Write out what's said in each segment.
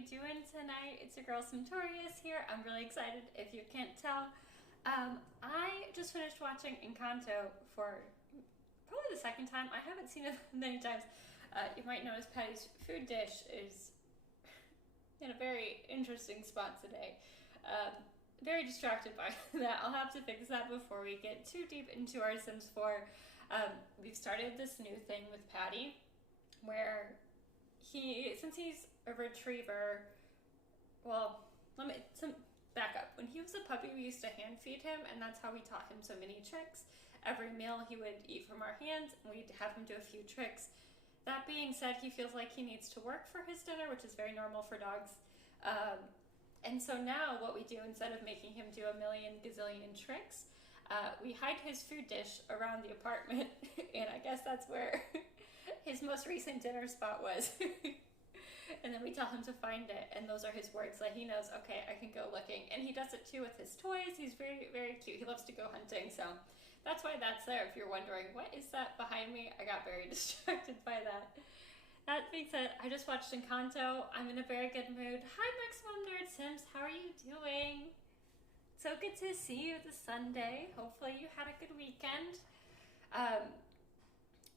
you doing tonight? It's your girl Centorius here. I'm really excited if you can't tell. I just finished watching Encanto for probably the second time. I haven't seen it many times. You might notice Patty's food dish is in a very interesting spot today. Very distracted by that. I'll have to fix that before we get too deep into our Sims 4. We've started this new thing with Patty where since he's a retriever, well, back up. When he was a puppy, we used to hand feed him, and that's how we taught him so many tricks. Every meal he would eat from our hands, and we'd have him do a few tricks. That being said, he feels like he needs to work for his dinner, which is very normal for dogs. And so now what we do, instead of making him do a million gazillion tricks, we hide his food dish around the apartment, and I guess that's where his most recent dinner spot was. And then we tell him to find it, and those are his words that he knows, okay, I can go looking. And he does it too with his toys. He's very, very cute. He loves to go hunting, so that's why that's there. If you're wondering, what is that behind me? I got very distracted by that. That being said, I just watched Encanto. I'm in a very good mood. Hi, Maximum Nerd Sims. How are you doing? So good to see you this Sunday. Hopefully you had a good weekend.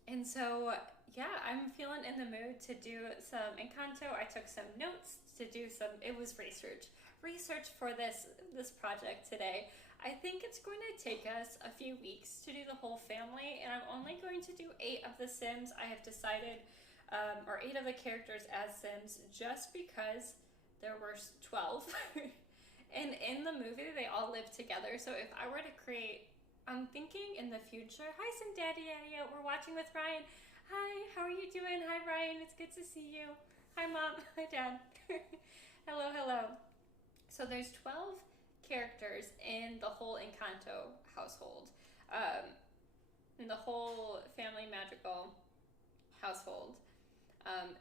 And so, yeah, I'm feeling in the mood to do some Encanto. I took some notes to do it was research for this project today. I think it's going to take us a few weeks to do the whole family, and I'm only going to do 8 of the Sims. I have decided, or 8 of the characters as Sims, just because there were 12. And in the movie, they all live together. So if I were to create, I'm thinking in the future, hi, Sim Daddy, we're watching with Ryan. Hi, how are you doing? Hi, Ryan, it's good to see you. Hi, Mom. Hi, Dad. Hello. So there's 12 characters in the whole Encanto household, in the whole family Madrigal household.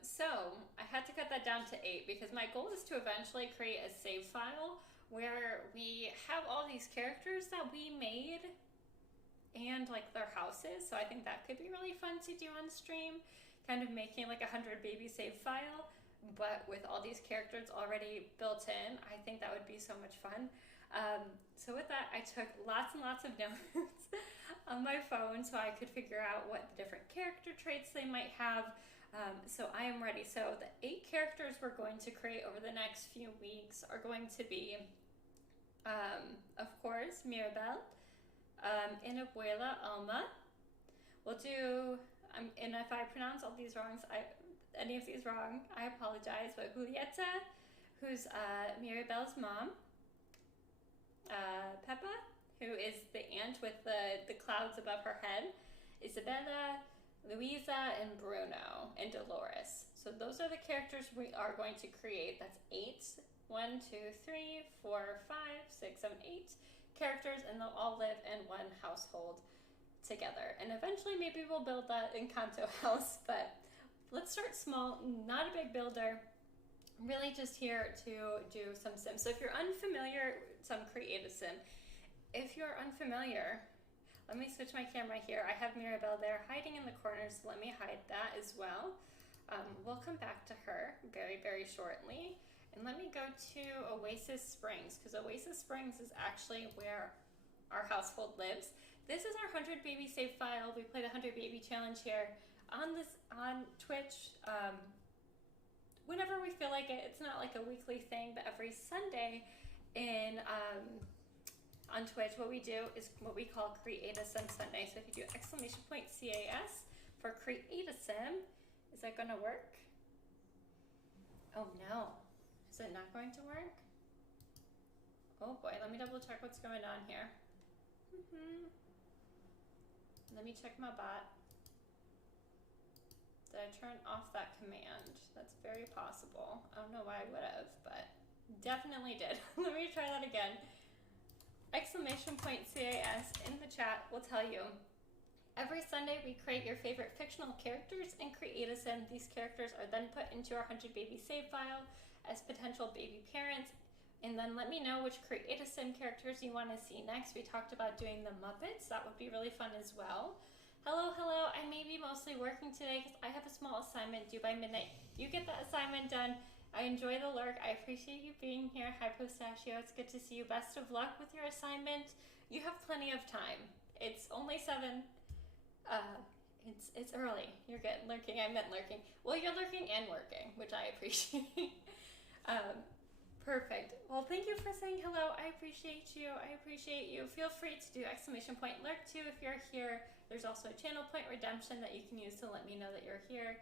So I had to cut that down to 8 because my goal is to eventually create a save file where we have all these characters that we made and like their houses. So I think that could be really fun to do on stream, kind of making like 100 baby save file, but with all these characters already built in. I think that would be so much fun. So with that, I took lots and lots of notes on my phone so I could figure out what the different character traits they might have. So I am ready. So the 8 characters we're going to create over the next few weeks are going to be, of course, Mirabel, and Abuela Alma. We'll do, and if I pronounce any of these wrong, I apologize, but Julieta, who's Mirabel's mom, Peppa, who is the aunt with the clouds above her head, Isabella, Luisa, and Bruno, and Dolores. So those are the characters we are going to create. That's 8. 1, 2, 3, 4, 5, 6, 7, 8 characters, and they'll all live in one household together. And eventually maybe we'll build that Encanto house, but let's start small, not a big builder. Really just here to do some Sims. So if you're unfamiliar, some create a Sim. If you're unfamiliar, let me switch my camera here. I have Mirabel there hiding in the corners, so let me hide that as well. We'll come back to her very, very shortly. And let me go to Oasis Springs, because Oasis Springs is actually where our household lives. This is our 100 baby save file. We play the 100 baby challenge here on Twitch. Whenever we feel like it. It's not like a weekly thing, but every Sunday on Twitch, what we do is what we call Create a Sim Sunday. So if you do !CAS for Create a Sim, is that going to work? Oh no. Is it not going to work? Oh boy, let me double check what's going on here. Let me check my bot. Did I turn off that command? That's very possible. I don't know why I would have, but definitely did. Let me try that again. !CAS in the chat will tell you. Every Sunday we create your favorite fictional characters and create a Sim. These characters are then put into our 100 baby save file as potential baby parents, and then let me know which Create a Sim characters you want to see next. We talked about doing the Muppets. That would be really fun as well. Hello, I may be mostly working today because I have a small assignment due by midnight. You get that assignment done, I enjoy the lurk. I appreciate you being here. Hi, Pistachio. It's good to see you. Best of luck with your assignment. You have plenty of time. It's only 7. It's early. You're good. Lurking. I meant lurking. Well, you're lurking and working, which I appreciate. um, Perfect. Well, thank you for saying hello. I appreciate you. I appreciate you. Feel free to do exclamation point lurk too if you're here. There's also a channel point redemption that you can use to let me know that you're here.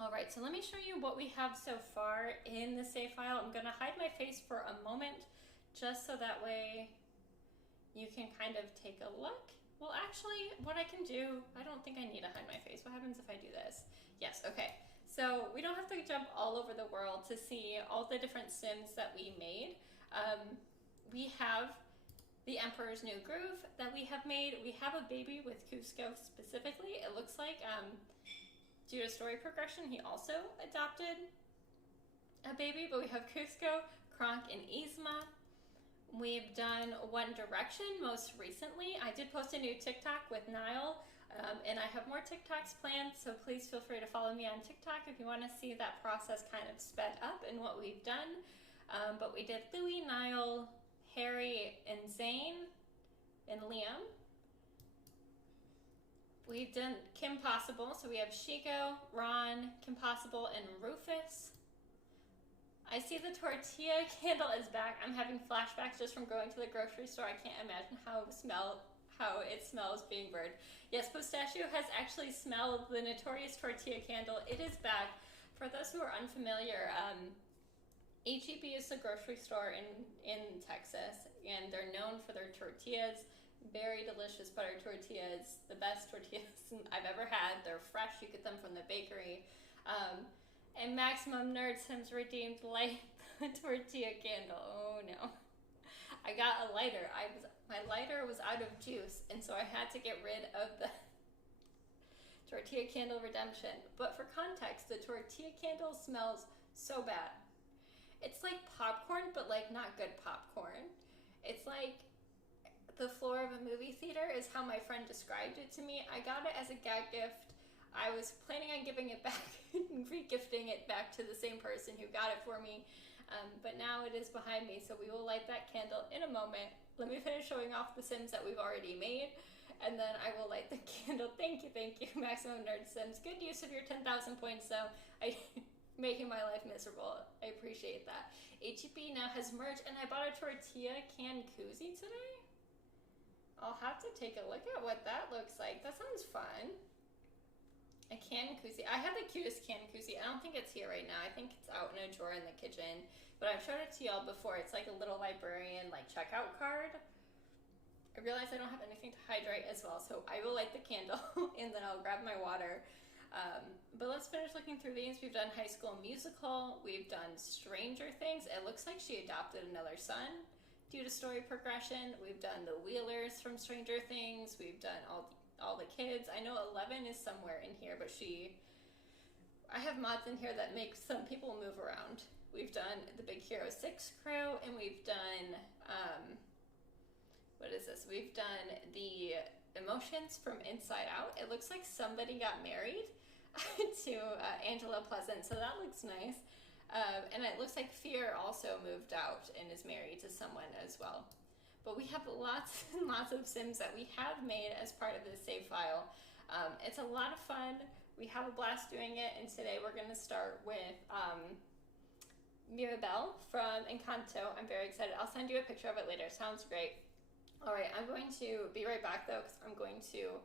All right, so let me show you what we have so far in the save file. I'm gonna hide my face for a moment just so that way you can kind of take a look. Well, actually, what I can do, I don't think I need to hide my face. What happens if I do this? Yes, okay. So we don't have to jump all over the world to see all the different sims that we made. We have the Emperor's New Groove that we have made. We have a baby with Cusco specifically. It looks like due to story progression, he also adopted a baby, but we have Cusco, Kronk, and Yzma. We've done One Direction most recently. I did post a new TikTok with Niall, and I have more TikToks planned, so please feel free to follow me on TikTok if you want to see that process kind of sped up and what we've done. But we did Louis, Niall, Harry, and Zayn, and Liam. We've done Kim Possible, so we have Shiko, Ron, Kim Possible, and Rufus. I see the tortilla candle is back. I'm having flashbacks just from going to the grocery store. I can't imagine how it smells being burned. Yes, Pistachio has actually smelled the notorious tortilla candle. It is back. For those who are unfamiliar, HEB is a grocery store in Texas, and they're known for their tortillas. Very delicious butter tortillas, the best tortillas I've ever had. They're fresh, you get them from the bakery. And Maximum Nerd Sims redeemed light tortilla candle. Oh no. I got a lighter. My lighter was out of juice, and so I had to get rid of the tortilla candle redemption. But for context, the tortilla candle smells so bad. It's like popcorn, but like not good popcorn. It's like the floor of a movie theater is how my friend described it to me. I got it as a gag gift. I was planning on giving it back and re-gifting it back to the same person who got it for me. But now it is behind me, so we will light that candle in a moment. Let me finish showing off the Sims that we've already made, and then I will light the candle. Thank you, Maximum Nerd Sims. Good use of your 10,000 points, though. Making my life miserable. I appreciate that. HEB now has merch, and I bought a tortilla can koozie today. I'll have to take a look at what that looks like. That sounds fun. A can koozie. I have the cutest can koozie. I don't think it's here right now. I think it's out in a drawer in the kitchen. But I've showed it to y'all before. It's like a little librarian like checkout card. I realize I don't have anything to hydrate as well, so I will light the candle and then I'll grab my water. But let's finish looking through these. We've done High School Musical. We've done Stranger Things. It looks like she adopted another son due to story progression. We've done the Wheelers from Stranger Things. We've done all the kids. I know 11 is somewhere in here, but I have mods in here that make some people move around. We've done the Big Hero 6 crew, and we've done, what is this? We've done the Emotions from Inside Out. It looks like somebody got married to Angela Pleasant, so that looks nice. And it looks like Fear also moved out and is married to someone as well. But we have lots and lots of Sims that we have made as part of this save file. It's a lot of fun. We have a blast doing it, and today we're going to start with Mirabelle from Encanto. I'm very excited. I'll send you a picture of it later. Sounds great. All right, I'm going to be right back though, because I'm going to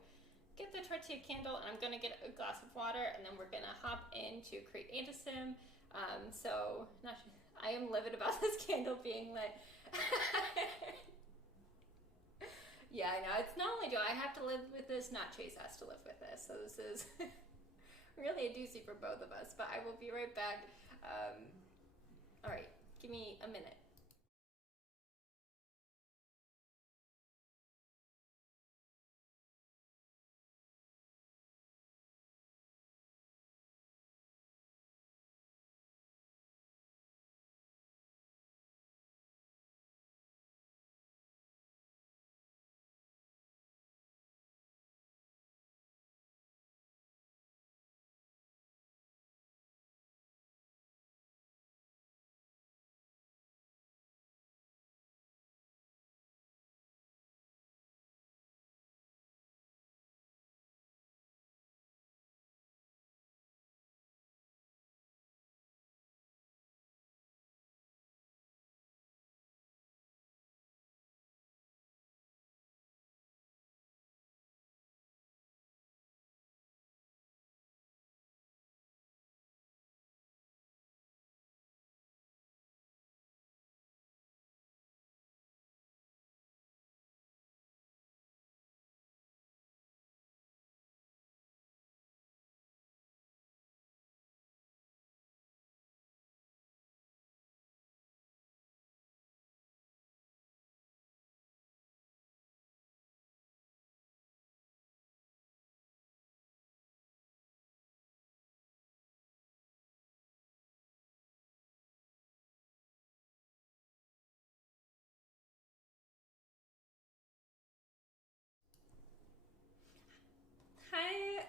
get the tortilla candle, and I'm going to get a glass of water, and then we're going to hop into create a sim. I am livid about this candle being lit. Yeah, I know. It's not only do I have to live with this, not Chase has to live with this. So this is really a doozy for both of us, but I will be right back. All right, give me a minute.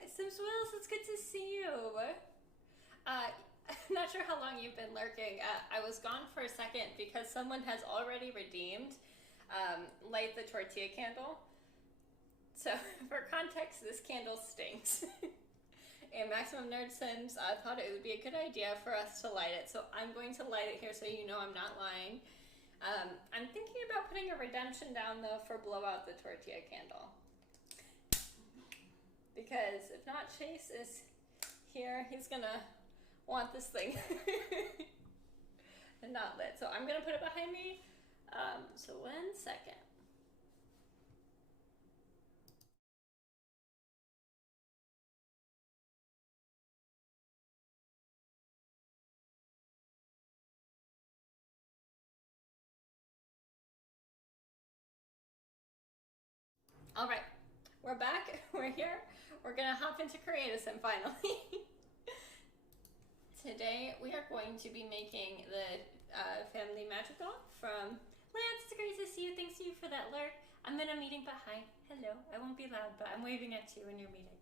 Sims Wills, it's good to see you. I'm not sure how long you've been lurking. I was gone for a second because someone has already redeemed Light the Tortilla candle. So, for context, this candle stinks. And Maximum Nerd Sims thought it would be a good idea for us to light it. So I'm going to light it here so you know I'm not lying. I'm thinking about putting a redemption down, though, for Blow Out the Tortilla candle. Because if not, Chase is here. He's going to want this thing and not lit. So I'm going to put it behind me. So 1 second. All right, we're back. We're here. We're gonna hop into Create a Sim finally. Today we are going to be making the family Madrigal from Lance. It's great to see you. Thanks to you for that lurk. I'm in a meeting, but hi, hello. I won't be loud, but I'm waving at you in your meeting.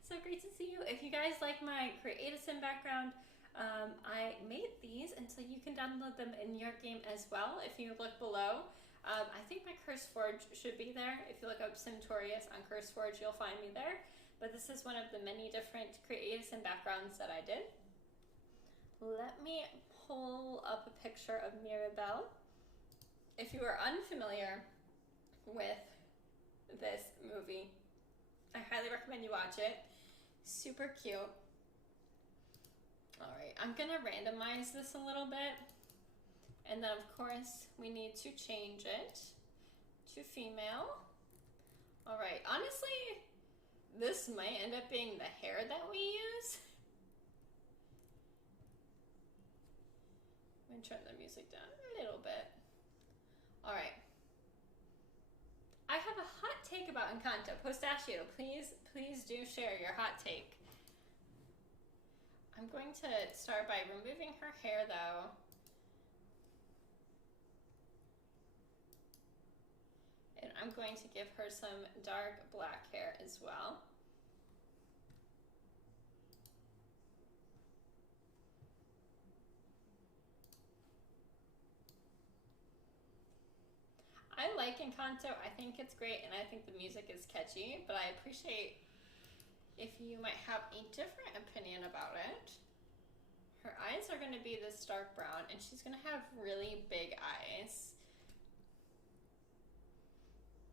So great to see you. If you guys like my Create a Sim background, I made these, and so you can download them in your game as well. If you look below. I think my CurseForge should be there. If you look up Simtorius on CurseForge, you'll find me there. But this is one of the many different Create a Sim backgrounds that I did. Let me pull up a picture of Mirabelle. If you are unfamiliar with this movie, I highly recommend you watch it. Super cute. All right, I'm gonna randomize this a little bit. And then, of course, we need to change it to female. All right, honestly, this might end up being the hair that we use. Let me turn the music down a little bit. All right. I have a hot take about Encanto. Postachio, please do share your hot take. I'm going to start by removing her hair, though. And I'm going to give her some dark black hair as well. I like Encanto. I think it's great, and I think the music is catchy, but I appreciate if you might have a different opinion about it. Her eyes are going to be this dark brown, and she's going to have really big eyes.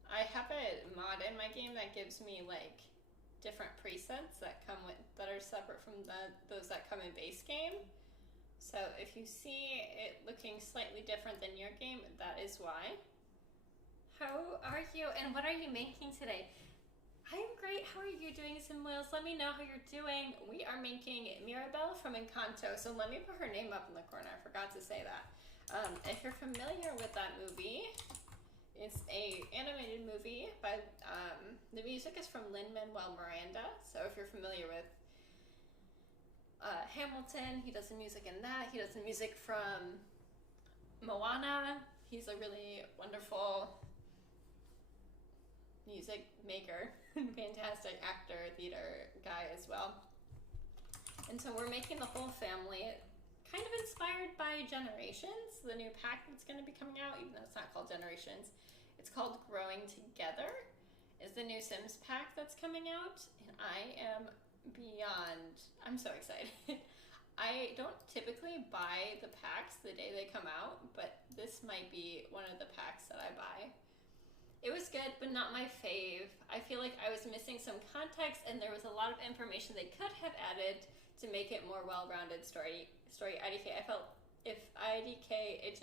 I have a mod in my game that gives me like different presets that come with that are separate from those that come in base game. So if you see it looking slightly different than your game, that is why. How are you and what are you making today? I am great. How are you doing, Sim Wheels? Let me know how you're doing. We are making Mirabelle from Encanto. So let me put her name up in the corner. I forgot to say that. If you're familiar with that movie, it's a animated movie by, the music is from Lin-Manuel Miranda. So if you're familiar with Hamilton, he does the music in that. He does the music from Moana. He's a really wonderful music maker, fantastic actor, theater guy as well. And so we're making the whole family kind of inspired by Generations, the new pack that's going to be coming out, even though it's not called Generations. It's called Growing Together, is the new Sims pack that's coming out, and I am beyond, I'm so excited. I don't typically buy the packs the day they come out, but this might be one of the packs that I buy. It was good, but not my fave. I feel like I was missing some context, and there was a lot of information they could have added to make it more well-rounded story IDK. I felt if IDK, it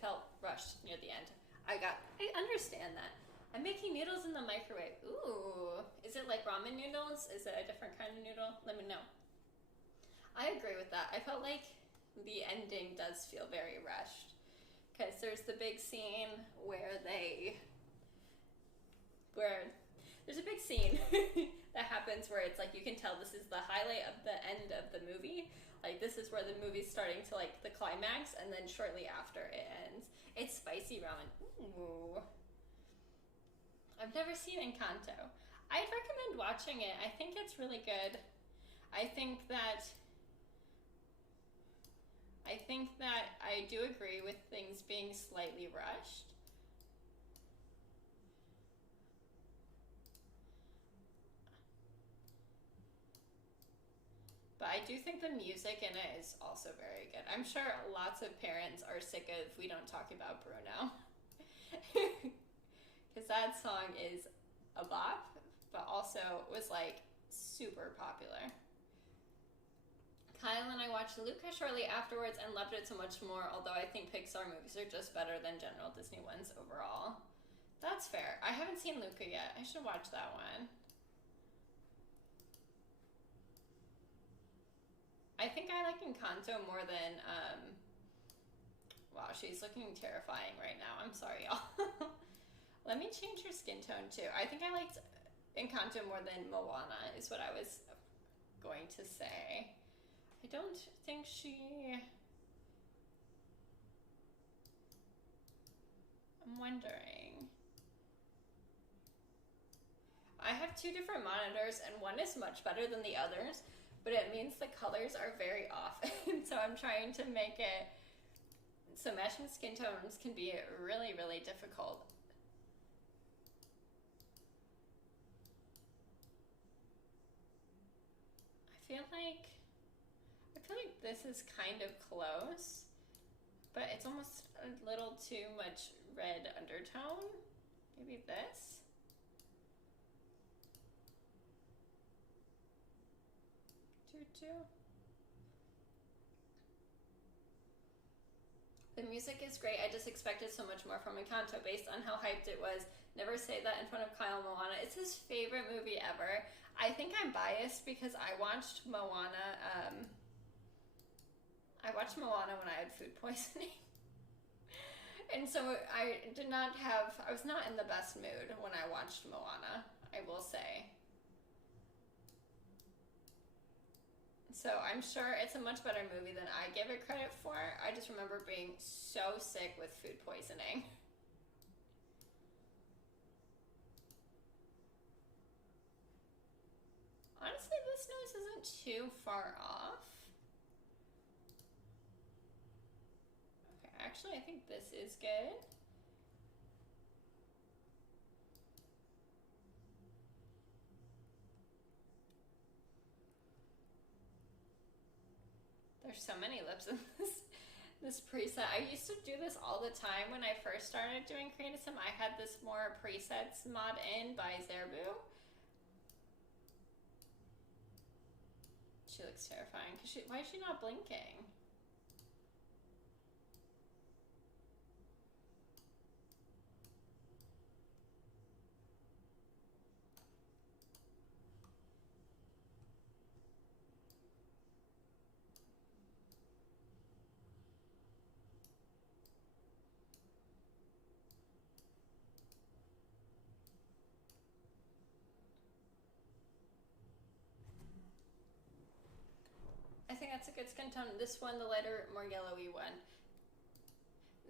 felt rushed near the end. I understand that. I'm making noodles in the microwave. Ooh, is it like ramen noodles? Is it a different kind of noodle? Let me know. I agree with that. I felt like the ending does feel very rushed. Because there's the big scene where there's a big scene that happens where it's like you can tell this is the highlight of the end of the movie. Like this is where the movie's starting to like the climax, and then shortly after it ends. It's spicy ramen. Ooh. I've never seen Encanto. I'd recommend watching it. I think it's really good. I think that I do agree with things being slightly rushed. But I do think the music in it is also very good. I'm sure lots of parents are sick of We Don't Talk About Bruno. Because that song is a bop, but also was like super popular. Kyle and I watched Luca shortly afterwards and loved it so much more, although I think Pixar movies are just better than general Disney ones overall. That's fair. I haven't seen Luca yet. I should watch that one. I think I like Encanto more than, wow, she's looking terrifying right now. I'm sorry, y'all. Let me change her skin tone too. I think I liked Encanto more than Moana is what I was going to say. I don't think I'm wondering. I have two different monitors and one is much better than the others, but it means the colors are very off. And so I'm trying to make it so matching skin tones can be really, really difficult. I feel like this is kind of close, but it's almost a little too much red undertone. Maybe this. The music is great. I just expected so much more from Encanto based on how hyped it was. Never say that in front of Kyle. Moana. It's his favorite movie ever. I think I'm biased because I watched Moana. I watched Moana when I had food poisoning. And so I was not in the best mood when I watched Moana, I will say. So I'm sure it's a much better movie than I give it credit for. I just remember being so sick with food poisoning. Honestly, this nose isn't too far off. Okay, actually, I think this is good. There's so many lips in this preset. I used to do this all the time when I first started doing Creatism. I had this more presets mod in by Zerbu. She looks terrifying. Why is she not blinking? I think that's a good skin tone. This one, the lighter, more yellowy one.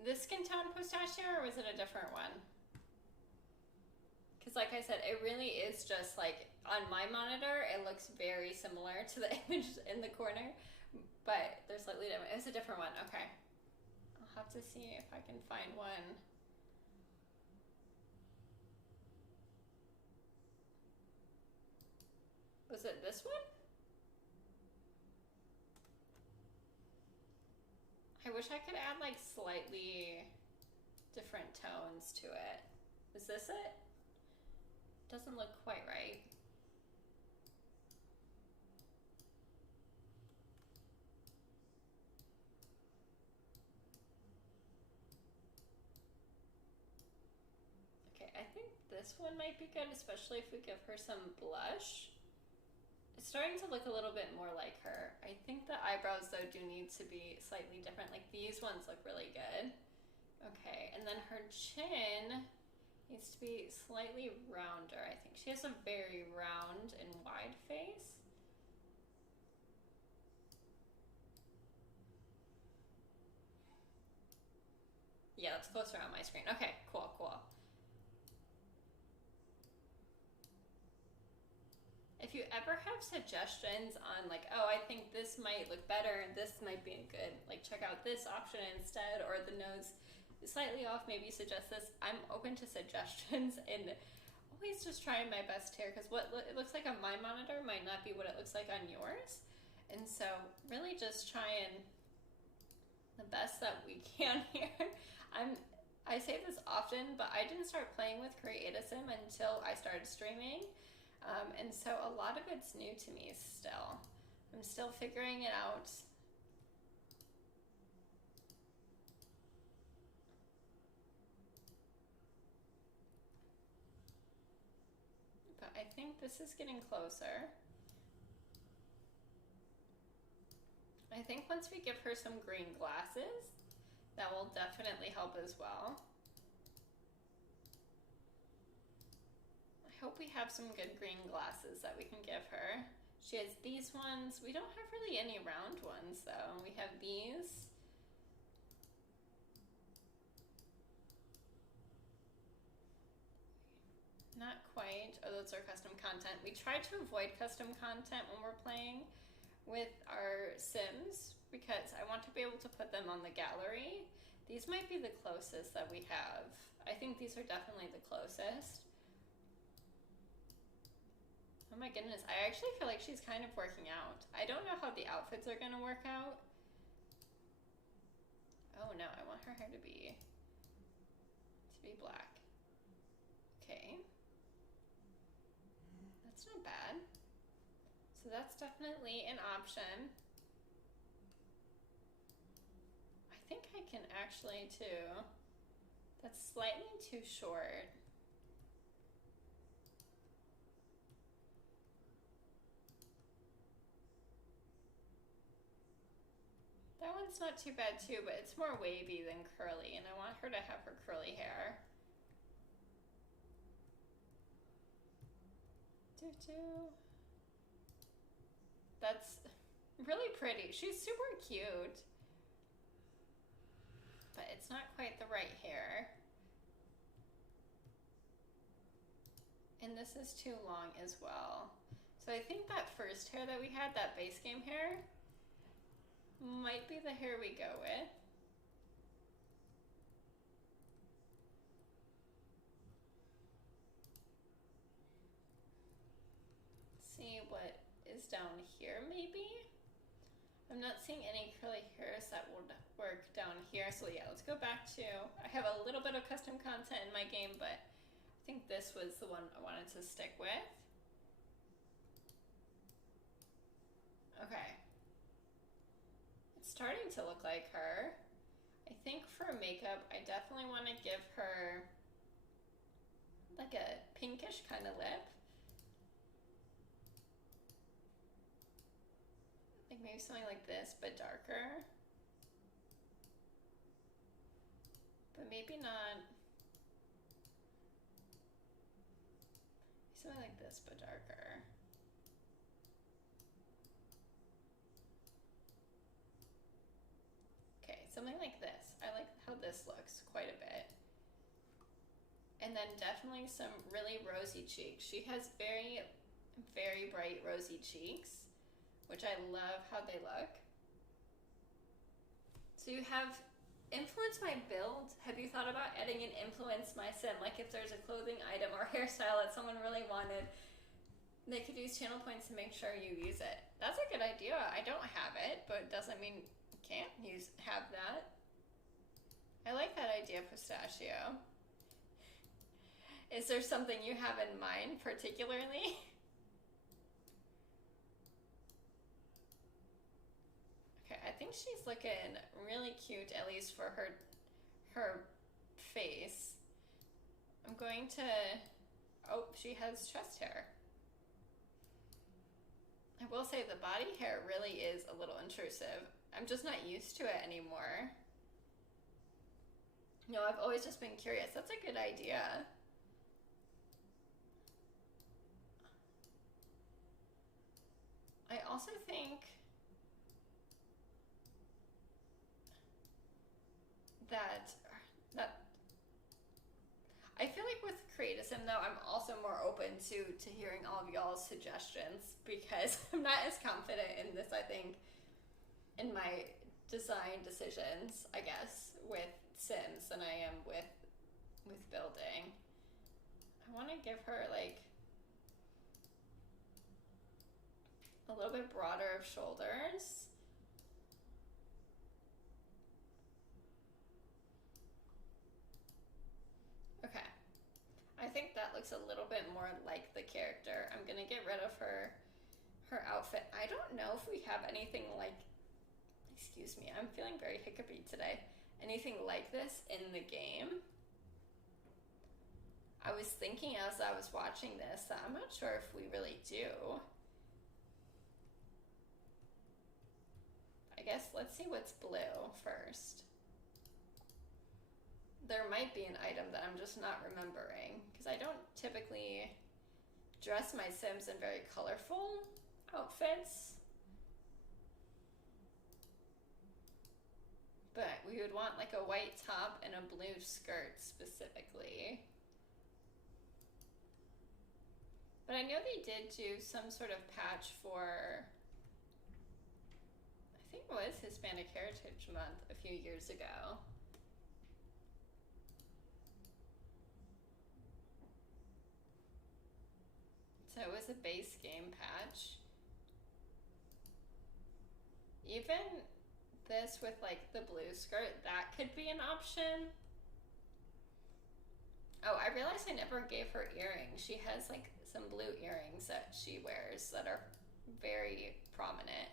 This skin tone pistachio, or was it a different one? Because like I said, it really is just like, on my monitor, it looks very similar to the image in the corner, but they're slightly different. It was a different one, okay. I'll have to see if I can find one. Was it this one? I wish I could add like slightly different tones to it. Is this it? Doesn't look quite right. Okay, I think this one might be good, especially if we give her some blush. It's starting to look a little bit more like her. I think the eyebrows though do need to be slightly different. Like these ones look really good. Okay, and then her chin needs to be slightly rounder, I think. She has a very round and wide face. Yeah, that's closer on my screen. Okay, cool. if you ever have suggestions on like, oh, I think this might look better and this might be good, like check out this option instead, or the nose is slightly off, maybe suggest this. I'm open to suggestions and always just trying my best here, because what it looks like on my monitor might not be what it looks like on yours. And so really just trying the best that we can here. I say this often, but I didn't start playing with Create-a-Sim until I started streaming. And so a lot of it's new to me still. I'm still figuring it out. But I think this is getting closer. I think once we give her some green glasses, that will definitely help as well. I hope we have some good green glasses that we can give her. She has these ones. We don't have really any round ones though. We have these. Not quite. Oh, those are custom content. We try to avoid custom content when we're playing with our Sims because I want to be able to put them on the gallery. These might be the closest that we have. I think these are definitely the closest. Oh my goodness, I actually feel like she's kind of working out. I don't know how the outfits are gonna work out. Oh no, I want her hair to be black. Okay. That's not bad. So that's definitely an option. I think I can actually too. That's slightly too short. That one's not too bad too, but it's more wavy than curly, and I want her to have her curly hair. That's really pretty. She's super cute, but it's not quite the right hair. And this is too long as well. So I think that first hair that we had, that base game hair, might be the hair we go with. See what is down here maybe. I'm not seeing any curly hairs that would work down here. So yeah, let's go back to, I have a little bit of custom content in my game, but I think this was the one I wanted to stick with. Okay. It's starting to look like her. I think for makeup, I definitely want to give her like a pinkish kind of lip. Like maybe something like this, but darker. But maybe not. Something like this, but darker. Okay, something like this. I like how this looks quite a bit. And then definitely some really rosy cheeks. She has very, very bright rosy cheeks, which I love how they look. So you have influence my build. Have you thought about adding an influence my sim? Like if there's a clothing item or hairstyle that someone really wanted, they could use channel points to make sure you use it. That's a good idea. I don't have it, but it doesn't mean you can't have that. I like that idea, Pistachio. Is there something you have in mind particularly? Okay, I think she's looking really cute, at least for her face. I'm going to, oh, she has chest hair. I will say the body hair really is a little intrusive. I'm just not used to it anymore. No, I've always just been curious. That's a good idea. I also think that I feel like with create a sim though, I'm also more open to hearing all of y'all's suggestions because I'm not as confident in this, I think, in my design decisions, I guess, with Sims than I am with building. I want to give her like a little bit broader of shoulders. Okay. I think that looks a little bit more like the character. I'm gonna get rid of her outfit. I don't know if we have anything like, excuse me, I'm feeling very hiccupy today. Anything like this in the game. I was thinking as I was watching this that I'm not sure if we really do. I guess let's see what's blue first. There might be an item that I'm just not remembering because I don't typically dress my Sims in very colorful outfits. But we would want like a white top and a blue skirt specifically. But I know they did do some sort of patch for, I think it was Hispanic Heritage Month a few years ago. So it was a base game patch. Even this with like the blue skirt, that could be an option. Oh, I realized I never gave her earrings. She has like some blue earrings that she wears that are very prominent.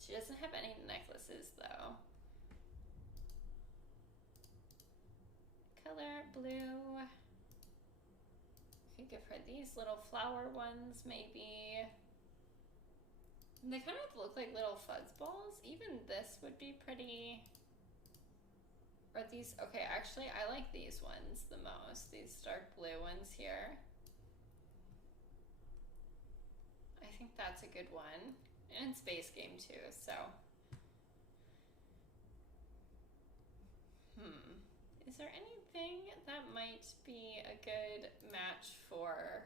She doesn't have any necklaces though. Color blue. Could give her these little flower ones maybe. They kind of look like little fuzz balls. Even this would be pretty. Or these, okay, actually I like these ones the most. These dark blue ones here. I think that's a good one. And it's base game too, so. Is there anything that might be a good match for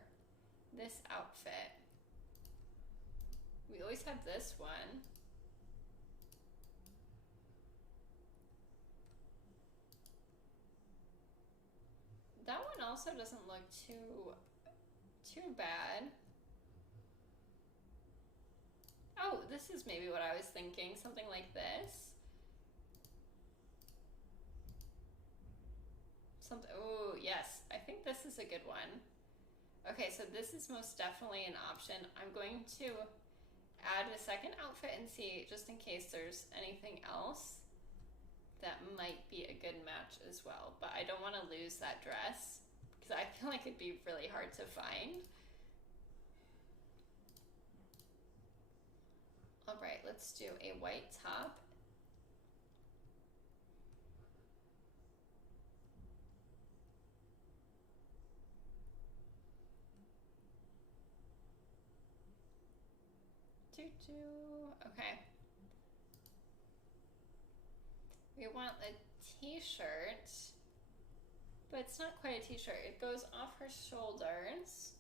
this outfit? We always have this one. That one also doesn't look too bad. Oh, this is maybe what I was thinking, something like this. Oh, yes, I think this is a good one. Okay, so this is most definitely an option. I'm going to add a second outfit and see, just in case there's anything else that might be a good match as well. But I don't want to lose that dress because I feel like it'd be really hard to find. All right, let's do a white top. Okay. We want a t-shirt, but it's not quite a t-shirt. It goes off her shoulders.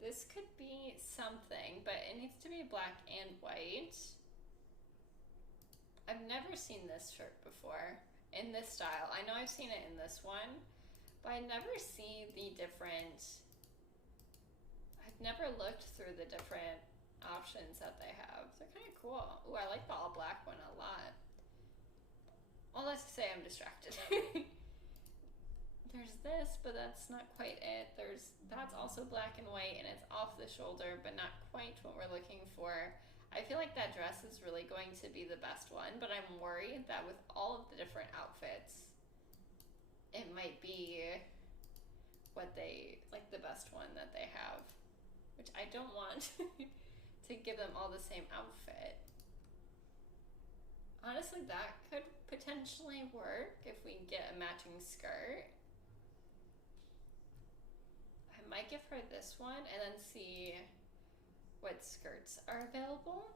This could be something, but it needs to be black and white. I've never seen this shirt before in this style. I know I've seen it in this one, but I never see the different. I've never looked through the different options that they have. They're kind of cool. Ooh, I like the all black one a lot. Well, let's say I'm distracted. There's this, but that's not quite it. That's also black and white, and it's off the shoulder, but not quite what we're looking for. I feel like that dress is really going to be the best one, but I'm worried that with all of the different outfits, it might be what they, like the best one that they have, which I don't want to give them all the same outfit. Honestly, that could potentially work if we get a matching skirt. I might give her this one and then see what skirts are available.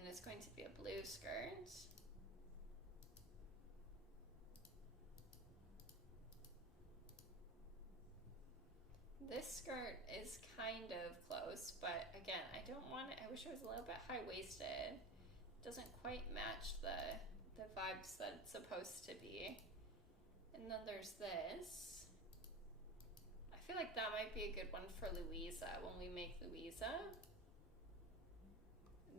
and it's going to be a blue skirt. This skirt is kind of close, but again, I don't want it. I wish it was a little bit high-waisted. Doesn't quite match the vibes that it's supposed to be. And then there's this. I feel like that might be a good one for Louisa when we make Louisa.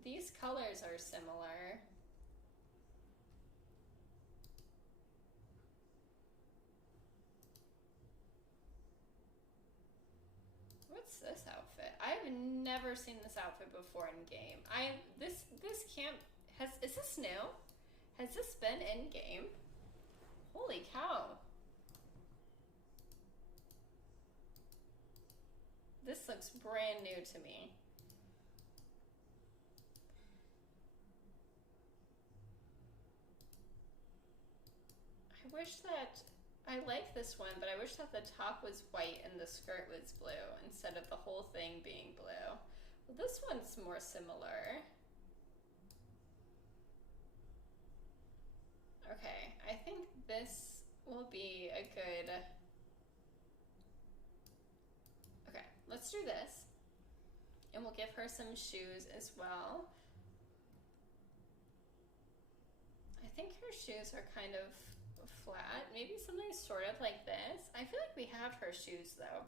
These colors are similar. What's this outfit? I've never seen this outfit before in game. This camp is this new? Has this been in game? Holy cow. This looks brand new to me. I wish that, I like this one, but I wish that the top was white and the skirt was blue instead of the whole thing being blue. Well, this one's more similar. Okay, I think this will be a good... Okay, let's do this. And we'll give her some shoes as well. I think her shoes are kind of flat. Maybe something sort of like this. I feel like we have her shoes though.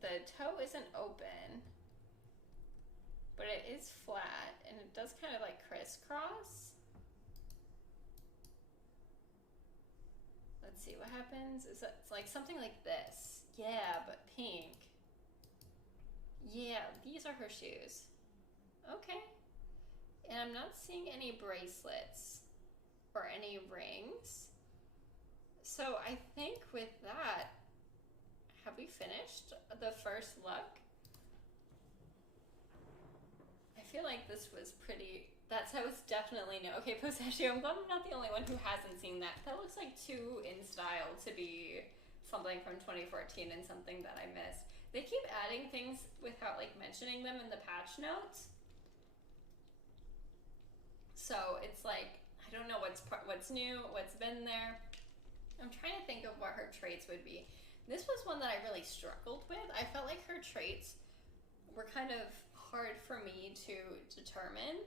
The toe isn't open, but it is flat and it does kind of like crisscross. Let's see what happens. It's like something like this. Yeah, but pink. Yeah, these are her shoes. Okay. And I'm not seeing any bracelets or any rings. So I think with that, have we finished the first look? I feel like this was pretty, that was definitely no. Okay, Posatio, I'm glad I'm not the only one who hasn't seen that. That looks like too in style to be something from 2014 and something that I missed. They keep adding things without like mentioning them in the patch notes. So it's like, I don't know what's new, what's been there. I'm trying to think of what her traits would be. This was one that I really struggled with. I felt like her traits were kind of hard for me to determine.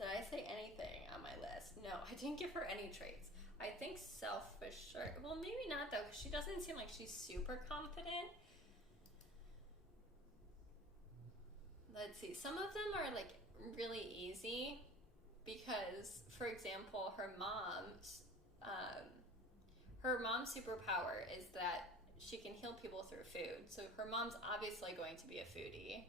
Did I say anything on my list? No, I didn't give her any traits. I think self for sure. Well, maybe not though, because she doesn't seem like she's super confident. Let's see, some of them are like really easy because, for example, her mom's superpower is that she can heal people through food. So her mom's obviously going to be a foodie.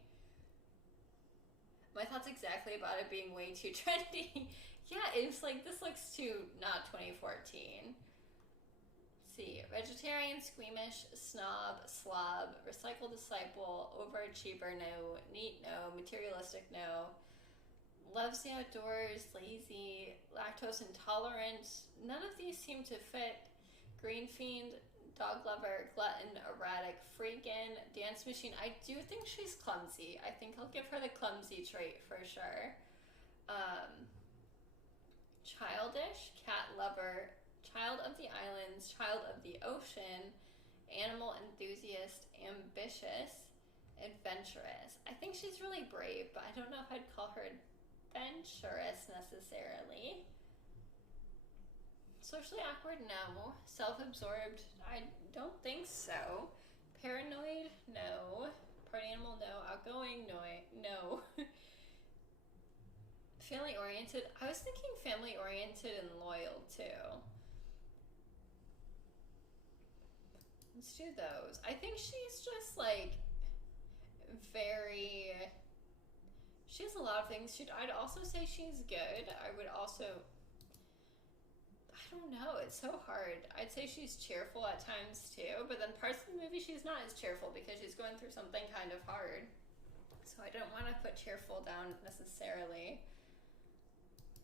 My thoughts exactly about it being way too trendy. Yeah, it's like, this looks too not 2014. Let's see, vegetarian, squeamish, snob, slob, recycle disciple, overachiever, no, neat, no, materialistic, no, loves the outdoors, lazy, lactose intolerant. None of these seem to fit. Green fiend, dog lover, glutton, erratic, freakin', dance machine. I do think she's clumsy. I think I'll give her the clumsy trait for sure. Childish, cat lover, child of the islands, child of the ocean, animal enthusiast, ambitious, adventurous. I think she's really brave, but I don't know if I'd call her adventurous necessarily. Socially awkward, no. Self-absorbed, I don't think so. Paranoid, no. Party animal, no. Outgoing, no. Family-oriented, I was thinking family-oriented and loyal too. Let's do those. I think she's just like very, she has a lot of things. I'd also say she's good. I would also, I don't know, it's so hard. I'd say she's cheerful at times too, but then parts of the movie she's not as cheerful because she's going through something kind of hard. So I don't want to put cheerful down necessarily.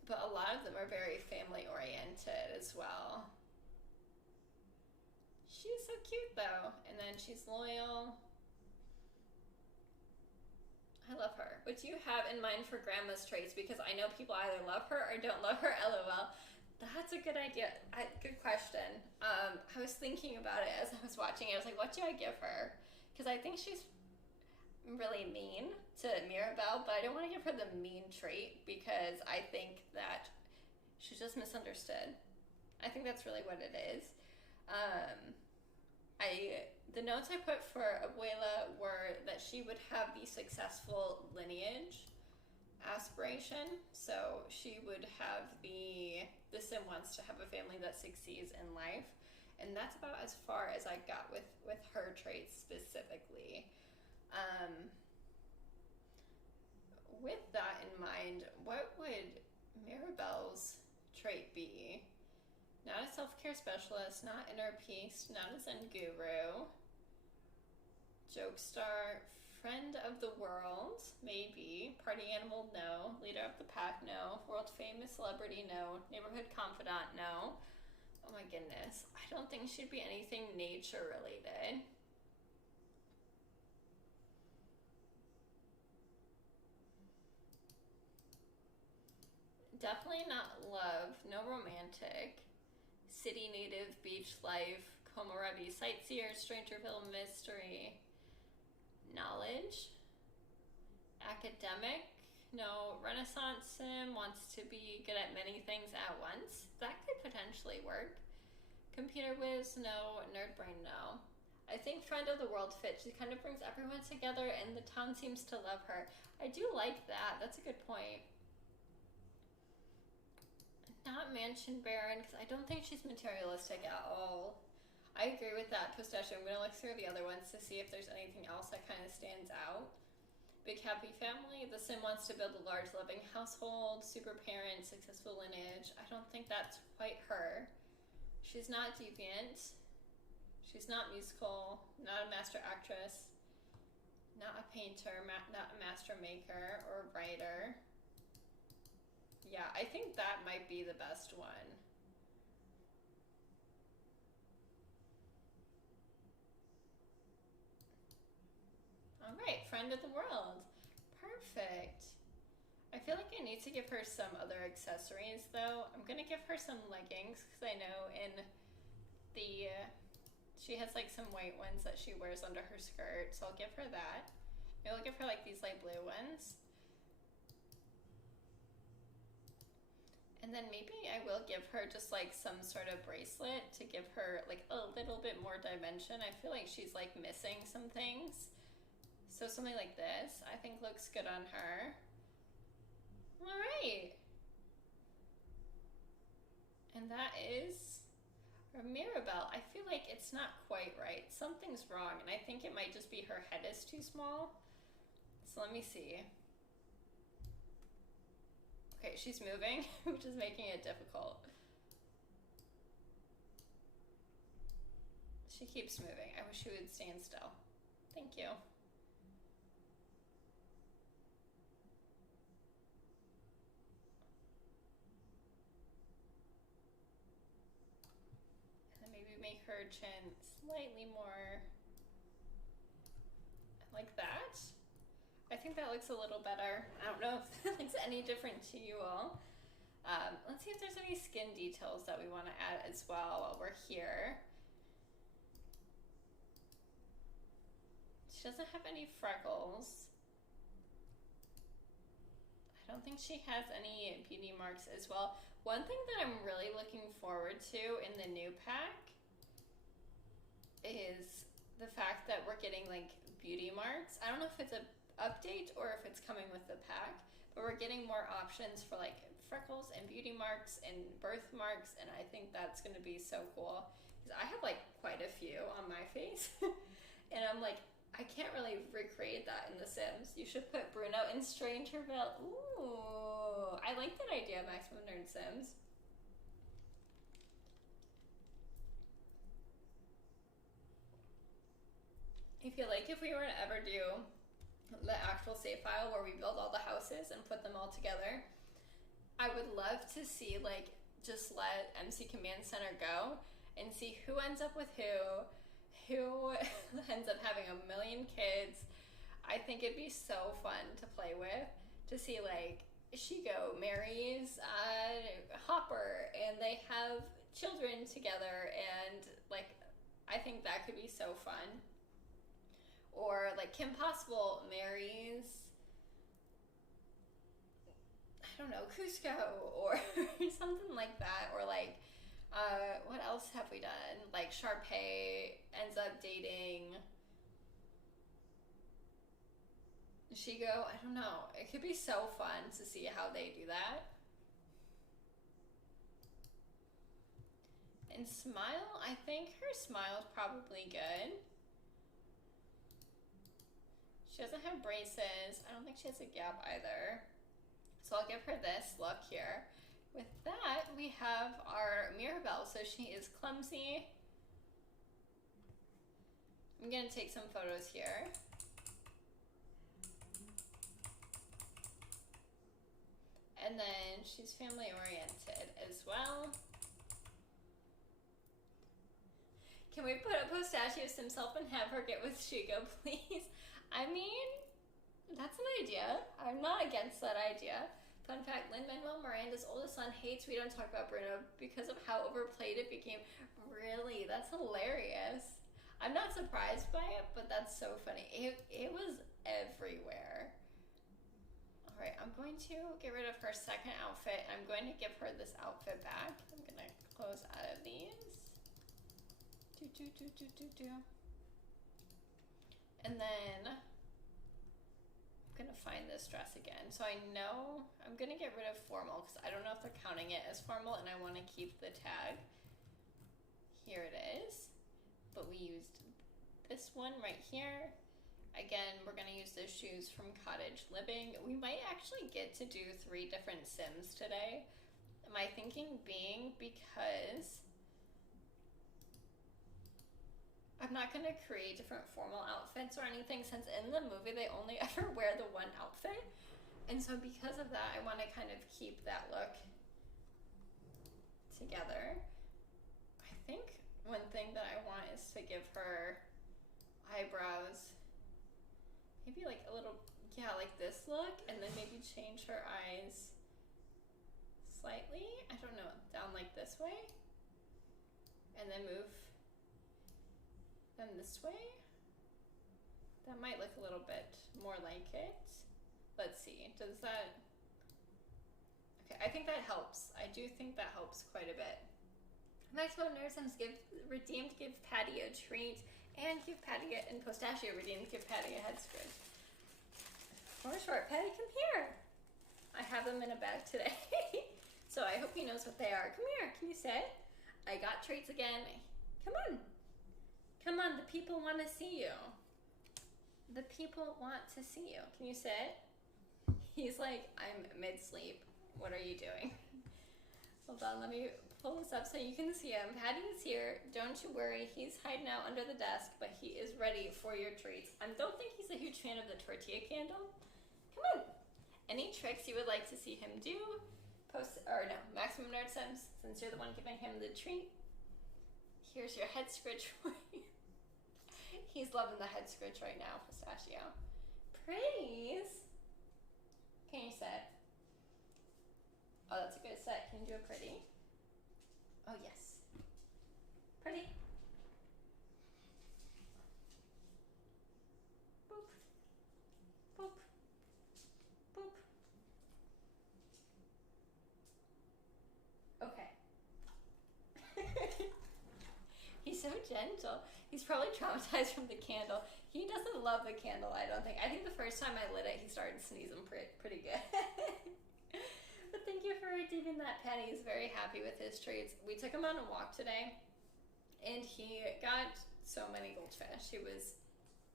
But a lot of them are very family oriented as well. She's so cute though, and then she's loyal. I love her. What do you have in mind for grandma's traits? Because I know people either love her or don't love her, lol. That's a good idea. Good question. I was thinking about it as I was watching it. I was like, what do I give her? Because I think she's really mean to Mirabelle, but I don't want to give her the mean trait because I think that she's just misunderstood. I think that's really what it is. The notes I put for Abuela were that she would have the successful lineage aspiration. So she would have the sim wants to have a family that succeeds in life. And that's about as far as I got with her traits specifically. With that in mind, what would Mirabelle's trait be? Not a self-care specialist, not inner peace, not a Zen guru. Jokestar, friend of the world, maybe. Party animal, no. Leader of the pack, no. World famous celebrity, no. Neighborhood confidant, no. Oh my goodness. I don't think she'd be anything nature related. Definitely not love, no romantic. City native, beach life, Komorebi sightseer, Strangerville mystery. Knowledge. Academic, no. Renaissance sim, wants to be good at many things at once. That could potentially work. Computer whiz, no. Nerd brain, no. I think friend of the world fit. She kind of brings everyone together and the town seems to love her. I do like that. That's a good point. Not mansion baron, because I don't think she's materialistic at all. I agree with that, Pistachio. I'm going to look through the other ones to see if there's anything else that kind of stands out. Big happy family. The sim wants to build a large loving household. Super parent, successful lineage. I don't think that's quite her. She's not deviant. She's not musical. Not a master actress. Not a painter. Not a master maker or writer. Yeah, I think that might be the best one. All right, friend of the world. Perfect. I feel like I need to give her some other accessories though. I'm gonna give her some leggings because I know in the, she has like some white ones that she wears under her skirt. So I'll give her that. Maybe I'll give her like these light blue ones. And then maybe I will give her just like some sort of bracelet to give her like a little bit more dimension. I feel like she's like missing some things. So something like this I think looks good on her. All right. And that is Mirabelle. I feel like it's not quite right. Something's wrong and I think it might just be her head is too small. So let me see. Okay, she's moving, which is making it difficult. She keeps moving. I wish she would stand still. Thank you. And then maybe make her chin slightly more like that. I think that looks a little better. I don't know if that looks any different to you all. Let's see if there's any skin details that we want to add as well while we're here. She doesn't have any freckles. I don't think she has any beauty marks as well. One thing that I'm really looking forward to in the new pack is the fact that we're getting like beauty marks. I don't know if it's a update or if it's coming with the pack, but we're getting more options for like freckles and beauty marks and birthmarks, and I think that's going to be so cool because I have like quite a few on my face and I'm like, I can't really recreate that in The Sims. You should put Bruno in Strangerville. Ooh, I like that idea, Maximum Nerd Sims. I feel like if we were to ever do the actual save file where we build all the houses and put them all together, I would love to see like just let MC Command Center go and see who ends up with who ends up having a million kids. I think it'd be so fun to play with, to see like Shigo marries Hopper and they have children together, and like I think that could be so fun. Or like Kim Possible marries, I don't know, Cusco or something like that. Or like what else have we done? Like Sharpay ends up dating Shigo. I don't know. It could be so fun to see how they do that. And Smile, I think her smile's probably good. She doesn't have braces. I don't think she has a gap either. So I'll give her this look here. With that, we have our Mirabelle. So she is clumsy. I'm gonna take some photos here. And then she's family oriented as well. Can we put a Pistachios himself and have her get with Shigo, please? I mean, that's an idea. I'm not against that idea. Fun fact, Lin-Manuel Miranda's oldest son hates We Don't Talk About Bruno because of how overplayed it became. Really? That's hilarious. I'm not surprised by it, but that's so funny. It was everywhere. Alright, I'm going to get rid of her second outfit. I'm going to give her this outfit back. I'm going to close out of these. And then I'm gonna find this dress again. So I know I'm gonna get rid of formal because I don't know if they're counting it as formal, and I want to keep the tag. Here it is. But we used this one right here. Again, we're gonna use the shoes from Cottage Living. We might actually get to do 3 different Sims today. My thinking being, because I'm not going to create different formal outfits or anything, since in the movie they only ever wear the one outfit. And so because of that, I want to kind of keep that look together. I think one thing that I want is to give her eyebrows, maybe like a little, yeah, like this look, and then maybe change her eyes slightly, I don't know, down like this way, and then move them this way. That might look a little bit more like it. Let's see, does that, okay, I think that helps. I do think that helps quite a bit. Maximum Nursems redeemed give Patty a treat, and give Patty and Pistachio redeemed give Patty a head scratch. For short, Patty, come here. I have them in a bag today. So I hope he knows what they are. Come here, can you sit? I got treats again. Come on. Come on, the people want to see you. The people want to see you. Can you sit? He's like, I'm mid-sleep. What are you doing? Hold on, let me pull this up so you can see him. Patty is here. Don't you worry. He's hiding out under the desk, but he is ready for your treats. I don't think he's a huge fan of the tortilla candle. Come on. Any tricks you would like to see him do? Maximum Nerd Sims, since you're the one giving him the treat. Here's your head scratch for you. He's loving the head scratch right now, Pistachio. Praise. Can you sit? Oh, that's a good set. Can you do a pretty? Oh, yes. Pretty. Boop. Boop. Boop. Okay. He's so gentle. He's probably traumatized from the candle. He doesn't love the candle, I don't think. I think the first time I lit it, he started sneezing pretty good. But thank you for redeeming that, Patty. He's very happy with his treats. We took him on a walk today, and he got so many goldfish.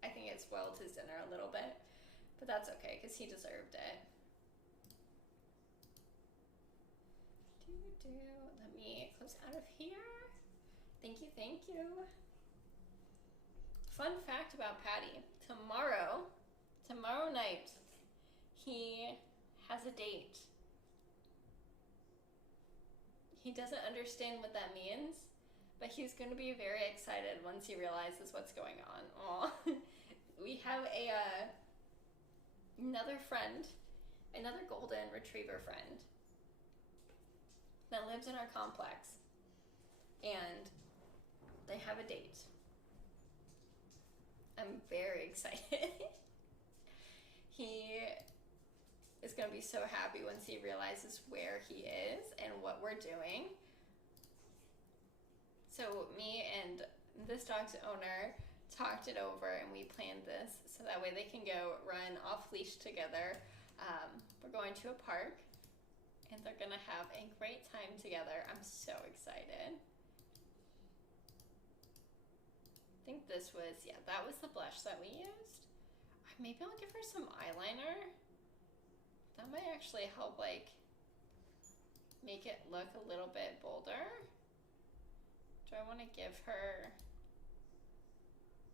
I think it spoiled his dinner a little bit, but that's okay, because he deserved it. Let me close out of here. Thank you, thank you. Fun fact about Patty, tomorrow night, he has a date. He doesn't understand what that means, but he's going to be very excited once he realizes what's going on. Aw. We have another friend, another golden retriever friend that lives in our complex, and they have a date. I'm very excited. He is going to be so happy once he realizes where he is and what we're doing. So me and this dog's owner talked it over, and we planned this so that way they can go run off leash together. We're going to a park, and they're gonna have a great time together. I'm so excited. I think this was, yeah, that was the blush that we used. Maybe I'll give her some eyeliner. That might actually help, like, make it look a little bit bolder. Do I want to give her,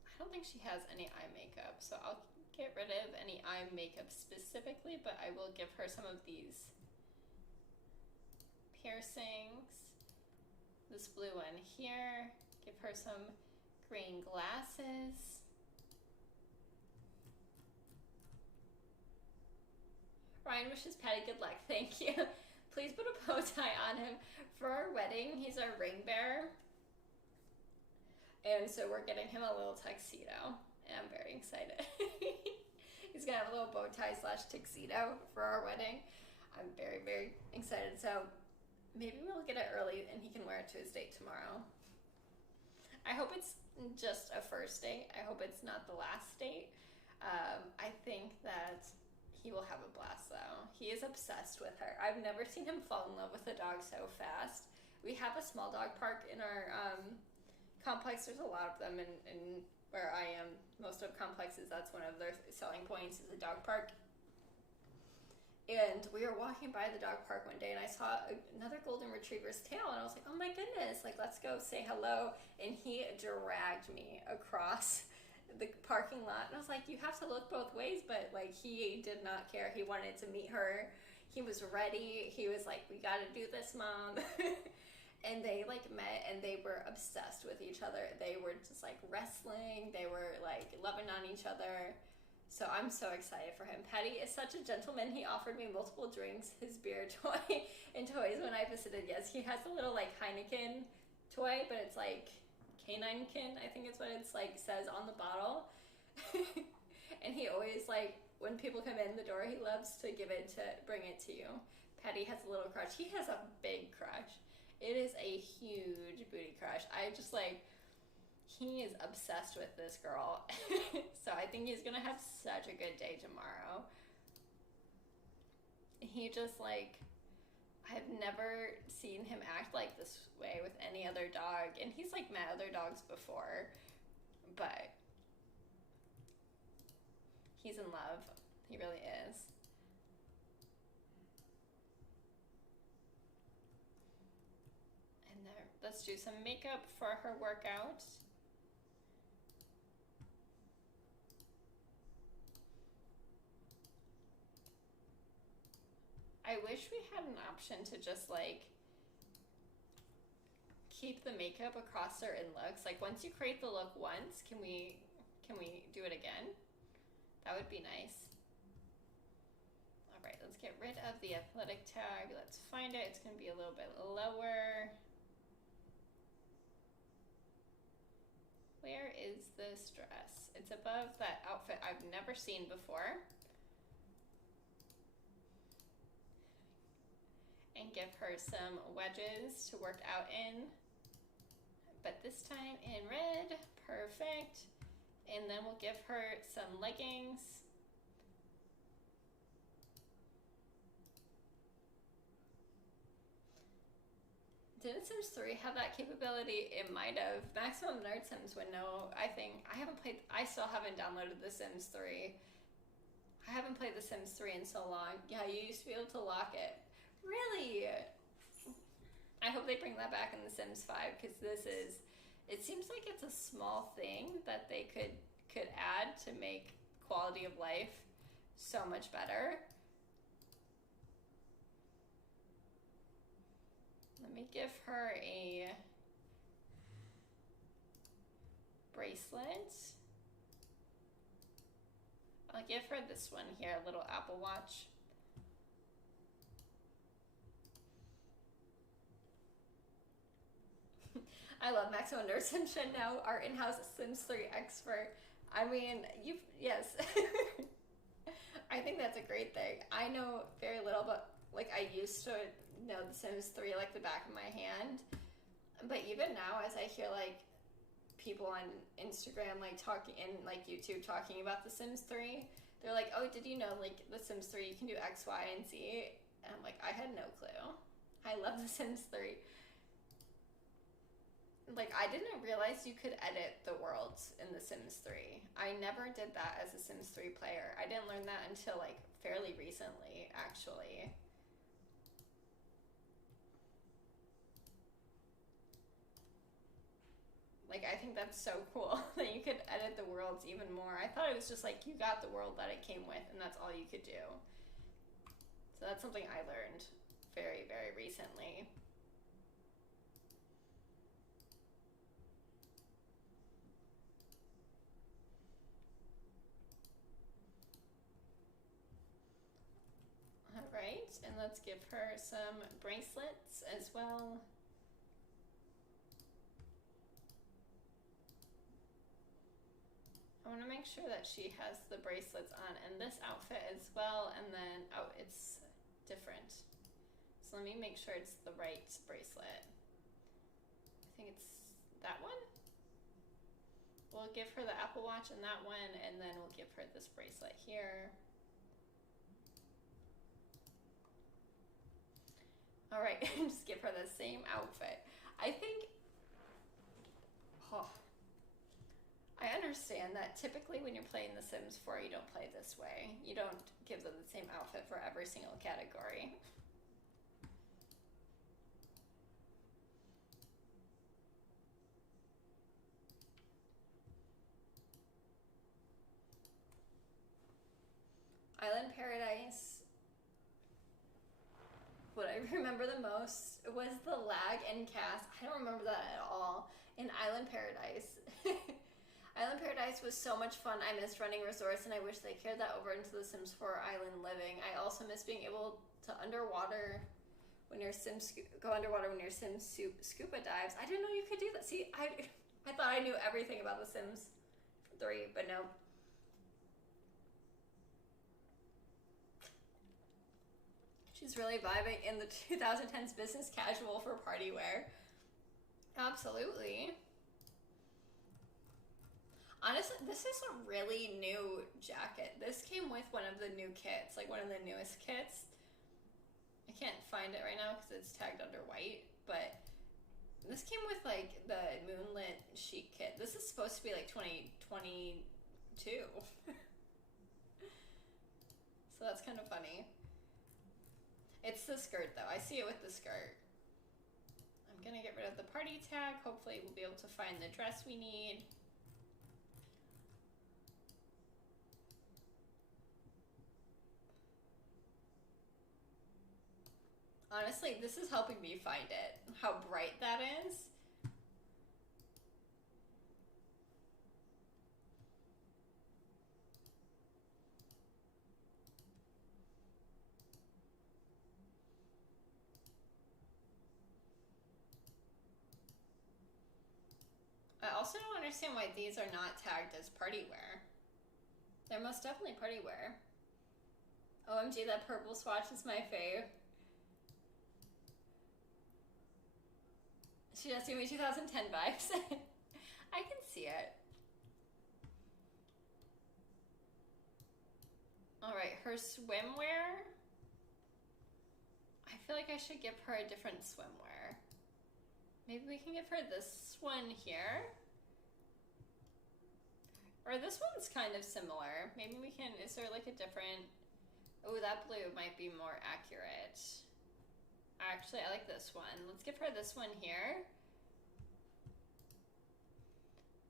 I don't think she has any eye makeup, so I'll get rid of any eye makeup specifically, but I will give her some of these piercings. This blue one here. Give her some green glasses. Ryan wishes Patty good luck. Thank you. Please put a bow tie on him for our wedding. He's our ring bearer. And so we're getting him a little tuxedo. And I'm very excited. He's gonna have a little bow tie / tuxedo for our wedding. I'm very, very excited. So maybe we'll get it early and he can wear it to his date tomorrow. I hope it's just a first date. I hope it's not the last date. I think that he will have a blast though. He is obsessed with her. I've never seen him fall in love with a dog so fast. We have a small dog park in our complex. There's a lot of them in where I am. Most of complexes, that's one of their selling points, is a dog park. And we were walking by the dog park one day, and I saw another golden retriever's tail, and I was like, oh my goodness, like, let's go say hello. And he dragged me across the parking lot, and I was like, you have to look both ways. But like, he did not care. He wanted to meet her. He was ready. He was like, we got to do this, Mom. And they like met, and they were obsessed with each other. They were just like wrestling. They were like loving on each other. So I'm so excited for him. Patty is such a gentleman. He offered me multiple drinks, his beer toy, and toys when I visited. Yes, he has a little like Heineken toy, but it's like K9kin, I think is what it's like says on the bottle. And he always, like, when people come in the door, he loves to bring it to you. Patty has a little crush. He has a big crush. It is a huge booty crush. I just like, he is obsessed with this girl. So I think he's gonna have such a good day tomorrow. He just like, I've never seen him act like this way with any other dog. And he's like met other dogs before, but he's in love. He really is. And there, let's do some makeup for her workout. I wish we had an option to just like keep the makeup across certain looks. Like once you create the look once, can we do it again? That would be nice. All right, let's get rid of the athletic tag. Let's find it. It's gonna be a little bit lower. Where is this dress? It's above that outfit I've never seen before. And give her some wedges to work out in, but this time in red. Perfect. And then we'll give her some leggings. Didn't Sims 3 have that capability? It might have. Maximum Nerd Sims would know. I think I still haven't downloaded The Sims 3. I haven't played The Sims 3 in so long. Yeah, you used to be able to lock it. Really? I hope they bring that back in The Sims 5, because it seems like it's a small thing that they could add to make quality of life so much better. Let me give her a bracelet. I'll give her this one here, a little Apple Watch. I love Maximum Nerd Sunshine now, our in-house Sims 3 expert. I mean, yes. I think that's a great thing. I know very little, but like I used to know The Sims 3 like the back of my hand. But even now, as I hear like people on Instagram like talking and like YouTube talking about The Sims 3, they're like, oh, did you know like The Sims 3 you can do X, Y, and Z? And I'm like, I had no clue. I love The Sims 3. Like, I didn't realize you could edit the worlds in The Sims 3. I never did that as a Sims 3 player. I didn't learn that until, like, fairly recently, actually. Like, I think that's so cool that you could edit the worlds even more. I thought it was just, like, you got the world that it came with, and that's all you could do. So that's something I learned very, very recently. Alright, and let's give her some bracelets as well. I want to make sure that she has the bracelets on in this outfit as well, and then, oh, it's different. So let me make sure it's the right bracelet. I think it's that one. We'll give her the Apple Watch in that one, and then we'll give her this bracelet here. All right, just give her the same outfit. I think, I understand that typically when you're playing The Sims 4, you don't play this way. You don't give them the same outfit for every single category. Island Paradise. What I remember the most was the lag in cast. I don't remember that at all. In Island Paradise. Island Paradise was so much fun. I missed running resorts, and I wish they carried that over into The Sims 4 Island Living. I also miss being able to underwater when your Sims go underwater when your Sims scuba dives. I didn't know you could do that. See, I thought I knew everything about The Sims 3, but no. She's really vibing in the 2010s business casual for party wear. Absolutely. Honestly, this is a really new jacket. This came with one of the new kits, like one of the newest kits. I can't find it right now because it's tagged under white, but this came with like the Moonlit Chic kit. This is supposed to be like 2022. So that's kind of funny. It's the skirt though. I see it with the skirt. I'm gonna get rid of the party tag. Hopefully we'll be able to find the dress we need. Honestly, this is helping me find it. How bright that is. I also don't understand why these are not tagged as party wear. They're most definitely party wear. OMG, that purple swatch is my fave. She does give me 2010 vibes. I can see it. Alright, her swimwear. I feel like I should give her a different swimwear. Maybe we can give her this one here. Or this one's kind of similar. Maybe we can, is there like a different, oh, that blue might be more accurate. Actually, I like this one. Let's give her this one here.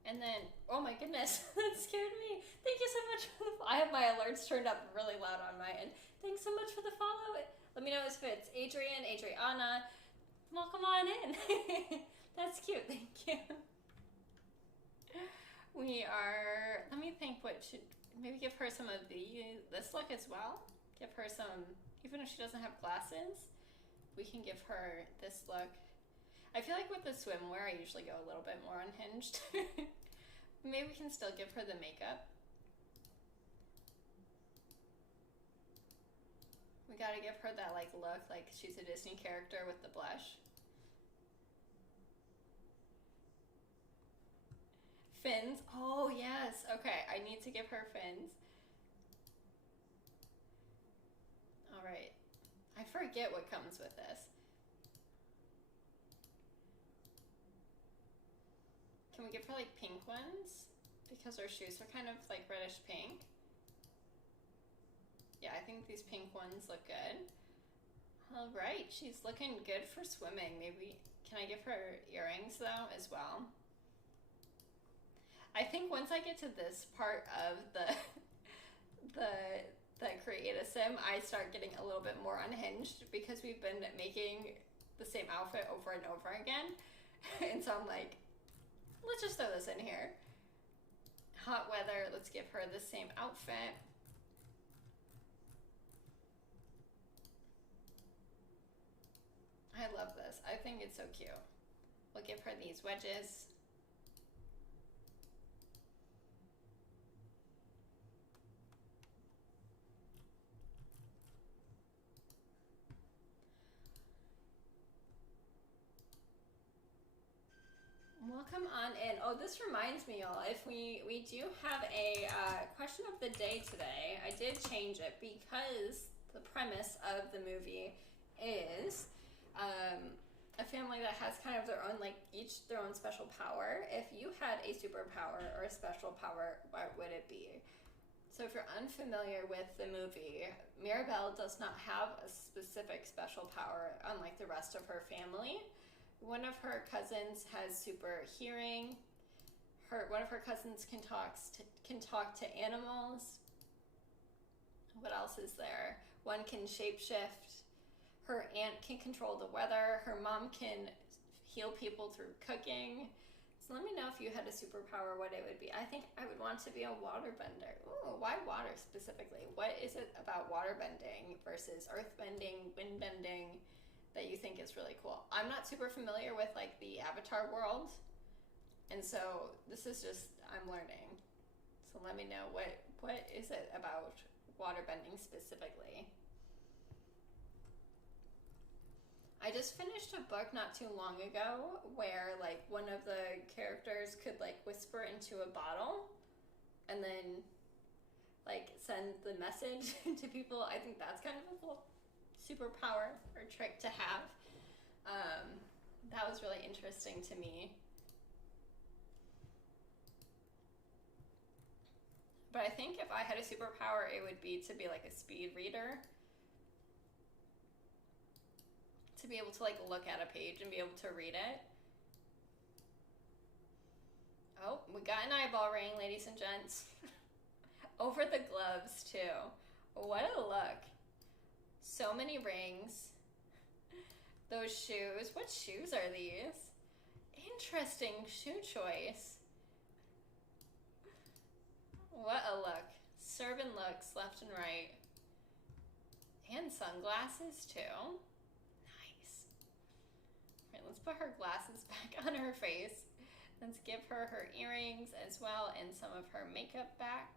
And then, oh my goodness, that scared me. Thank you so much for the, I have my alerts turned up really loud on my end. Thanks so much for the follow. Let me know if it's Adrian, Adriana. Welcome on in. That's cute, thank you. We are, let me think what should, maybe give her some of this look as well. Give her some, even if she doesn't have glasses, we can give her this look. I feel like with the swimwear, I usually go a little bit more unhinged. Maybe we can still give her the makeup. We gotta give her that like look, like she's a Disney character with the blush. Fins. Oh yes. Okay, I need to give her fins. All right. I forget what comes with this. Can we give her like pink ones? Because her shoes are kind of like reddish pink. Yeah, I think these pink ones look good. All right, she's looking good for swimming. Maybe, can I give her earrings though as well? I think once I get to this part of the create a sim, I start getting a little bit more unhinged because we've been making the same outfit over and over again. And so I'm like, let's just throw this in here. Hot weather, let's give her the same outfit. I love this. I think it's so cute. We'll give her these wedges. Welcome on in. Oh, this reminds me, y'all, if we do have a question of the day today. I did change it because the premise of the movie is a family that has kind of their own, like, each their own special power. If you had a superpower or a special power, what would it be? So if you're unfamiliar with the movie, Mirabelle does not have a specific special power, unlike the rest of her family. One of her cousins has super hearing. One of her cousins can talk to animals. What else is there? One can shapeshift. Her aunt can control the weather. Her mom can heal people through cooking. So let me know if you had a superpower, what it would be. I think I would want to be a waterbender. Ooh, why water specifically? What is it about waterbending versus earthbending, windbending that you think is really cool? I'm not super familiar with like the Avatar world, and so this is just, I'm learning. So let me know what is it about waterbending specifically. I just finished a book not too long ago where like one of the characters could like whisper into a bottle and then like send the message to people. I think that's kind of a cool superpower or trick to have. That was really interesting to me. But I think if I had a superpower, it would be to be like a speed reader. To be able to like look at a page and be able to read it. Oh, we got an eyeball ring, ladies and gents. Over the gloves too. What a look. So many rings. Those shoes. What shoes are these? Interesting shoe choice. What a look. Servant looks left and right. And sunglasses too. Let's put her glasses back on her face. Let's give her her earrings as well and some of her makeup back.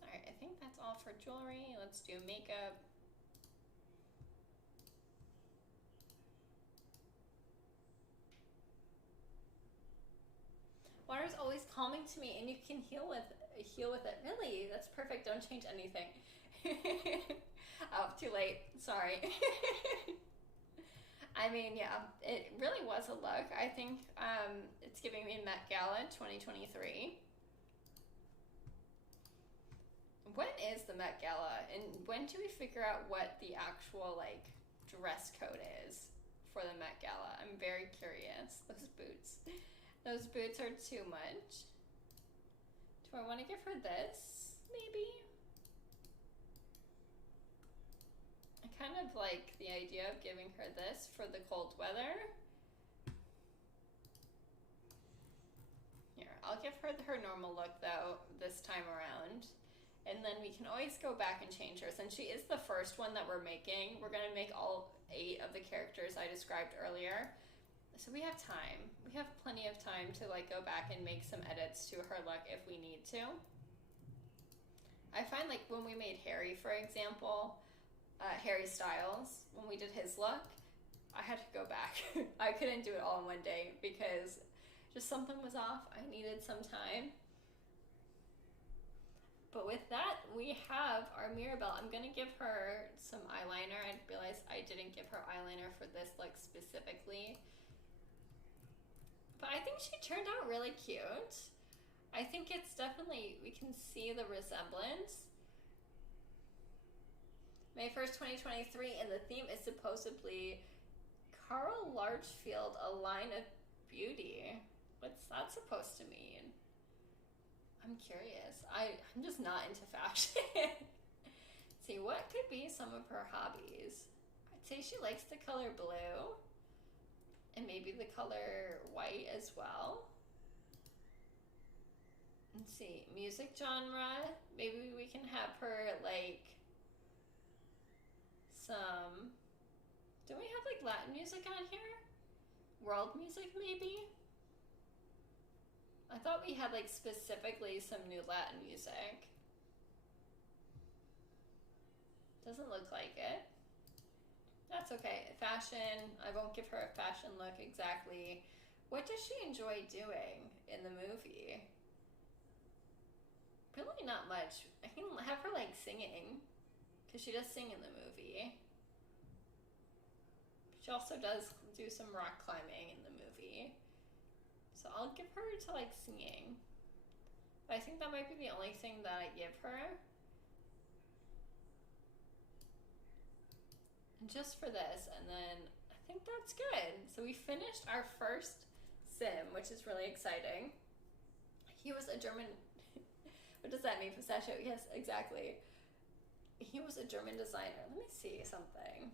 All right, I think that's all for jewelry. Let's do makeup. Water is always calming to me, and you can heal with it. Really, that's perfect. Don't change anything. Oh, too late. Sorry. I mean, yeah, it really was a look. I think it's giving me Met Gala 2023. When is the Met Gala, and when do we figure out what the actual like dress code is for the Met Gala? I'm very curious. Those boots. Those boots are too much. Do I want to give her this? Maybe. I kind of of like the idea of giving her this for the cold weather. Here, I'll give her her normal look though this time around. And then we can always go back and change her. Since she is the first one that we're making, we're gonna make all 8 of the characters I described earlier. So we have time. We have plenty of time to like go back and make some edits to her look if we need to. I find like when we made Harry, for example, Harry Styles, when we did his look, I had to go back. I couldn't do it all in one day because just something was off. I needed some time. But with that, we have our Mirabelle. I'm gonna give her some eyeliner. I realized I didn't give her eyeliner for this look specifically. But I think she turned out really cute. I think it's definitely, we can see the resemblance. May 1st, 2023, and the theme is supposedly Carl Largefield, a line of beauty. What's that supposed to mean? I'm curious. I'm just not into fashion. See, what could be some of her hobbies? I'd say she likes the color blue, and maybe the color white as well. Let's see, music genre. Maybe we can have her like some, do we have like Latin music on here? World music maybe? I thought we had like specifically some new Latin music. Doesn't look like it. That's okay. Fashion, I won't give her a fashion look exactly. What does she enjoy doing in the movie? Really not much. I can have her like singing, because she does sing in the movie. She also does do some rock climbing in the movie. So I'll give her to like singing. But I think that might be the only thing that I give her. And just for this, and then I think that's good. So we finished our first sim, which is really exciting. He was a German, what does that mean, pistachio? Yes, exactly. He was a German designer. Let me see something.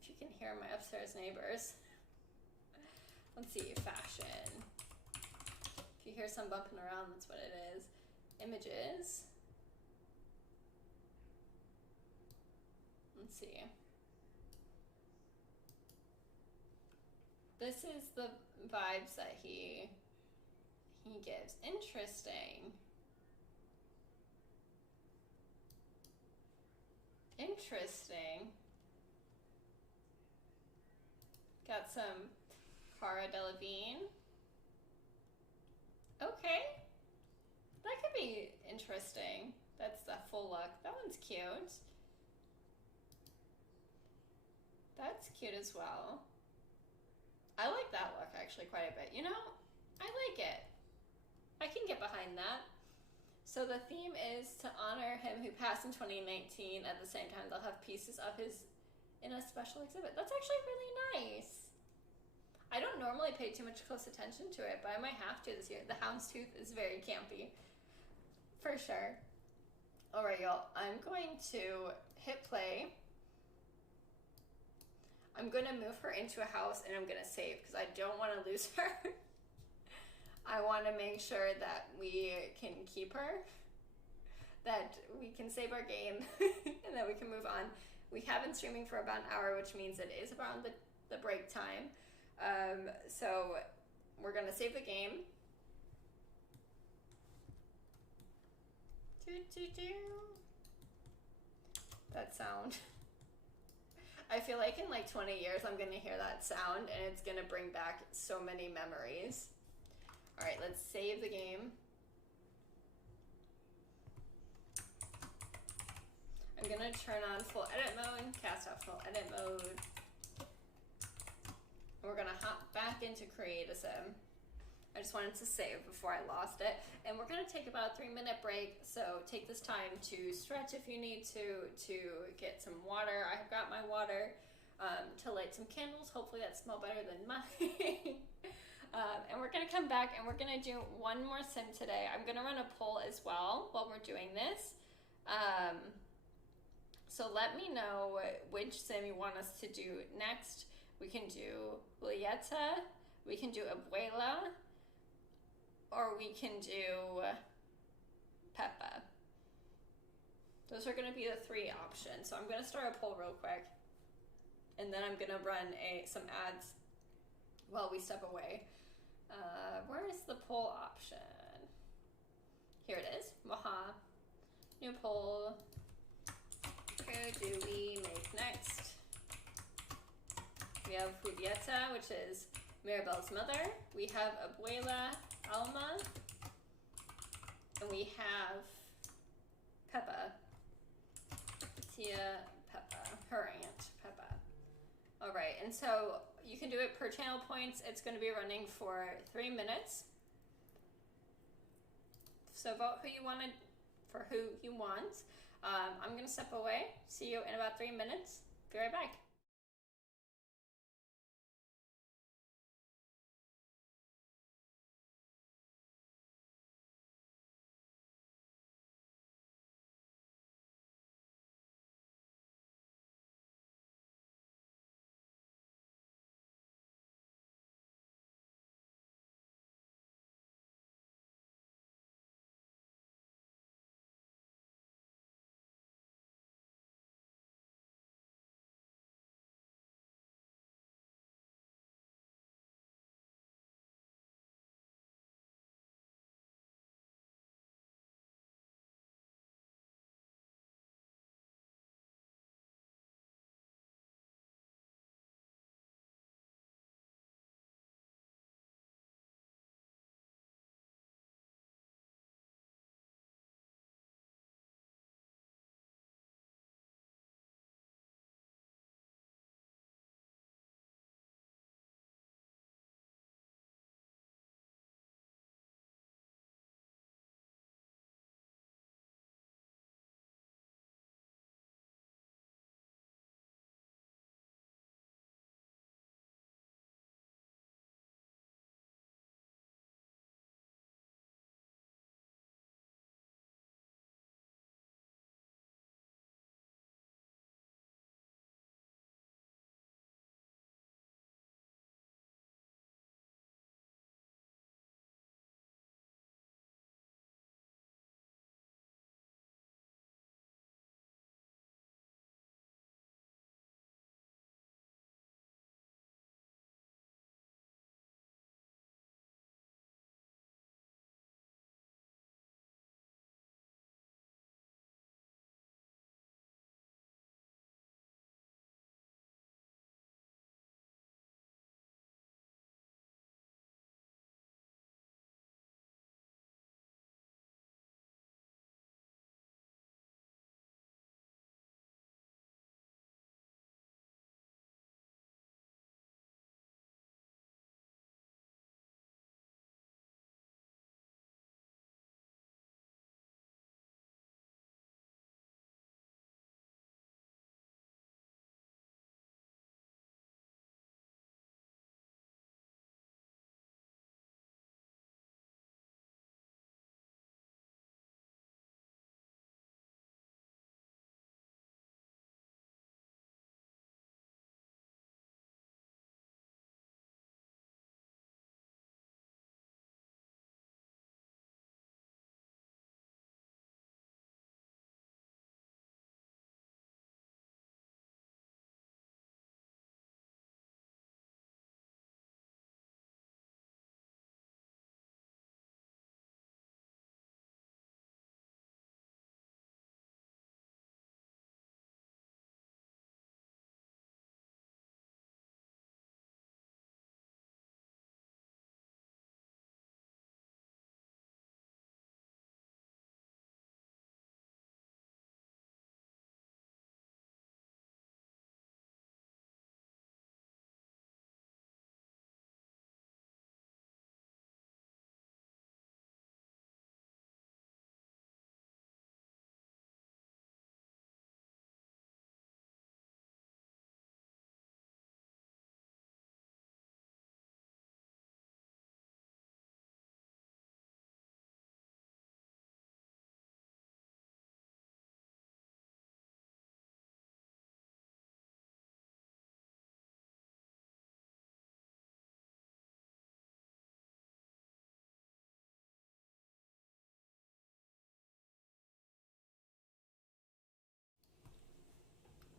If you can hear my upstairs neighbors. Let's see, fashion. If you hear some bumping around, that's what it is. Images. Let's see. This is the vibes that he gives. Interesting. Interesting. Got some Cara Delevingne. Okay. That could be interesting. That's the full look. That one's cute. That's cute as well. I like that look actually quite a bit. You know, I like it. I can get behind that. So the theme is to honor him who passed in 2019. At the same time, they'll have pieces of his in a special exhibit. That's actually really nice. I don't normally pay too much close attention to it, but I might have to this year. The houndstooth is very campy. For sure. Alright, y'all. I'm going to hit play. I'm going to move her into a house and I'm going to save because I don't want to lose her. I want to make sure that we can keep her, that we can save our game, and that we can move on. We have been streaming for about an hour, which means it is around the break time. So we're going to save the game. That sound. I feel like in like 20 years I'm going to hear that sound and it's going to bring back so many memories. All right, let's save the game. I'm going to turn on full edit mode, cast out full edit mode. We're going to hop back into create a sim. I just wanted to save before I lost it. And we're going to take about a 3-minute break. So take this time to stretch if you need to get some water. I have got my water, to light some candles. Hopefully that smell better than mine. And we're gonna come back and we're gonna do one more sim today. I'm gonna run a poll as well while we're doing this. So let me know which sim you want us to do next. We can do Julieta, we can do Abuela, or we can do Peppa. Those are gonna be the three options. So I'm gonna start a poll real quick, and then I'm gonna run some ads while we step away. Where is the poll option? Here it is. Waha. New poll. Who do we make next? We have Julieta, which is Mirabel's mother. We have Abuela Alma. And we have Peppa. Tia Peppa. Her aunt Peppa. Alright, and so you can do it per channel points. It's going to be running for 3 minutes. So vote who you wanted for who you want. I'm going to step away. See you in about 3 minutes. Be right back.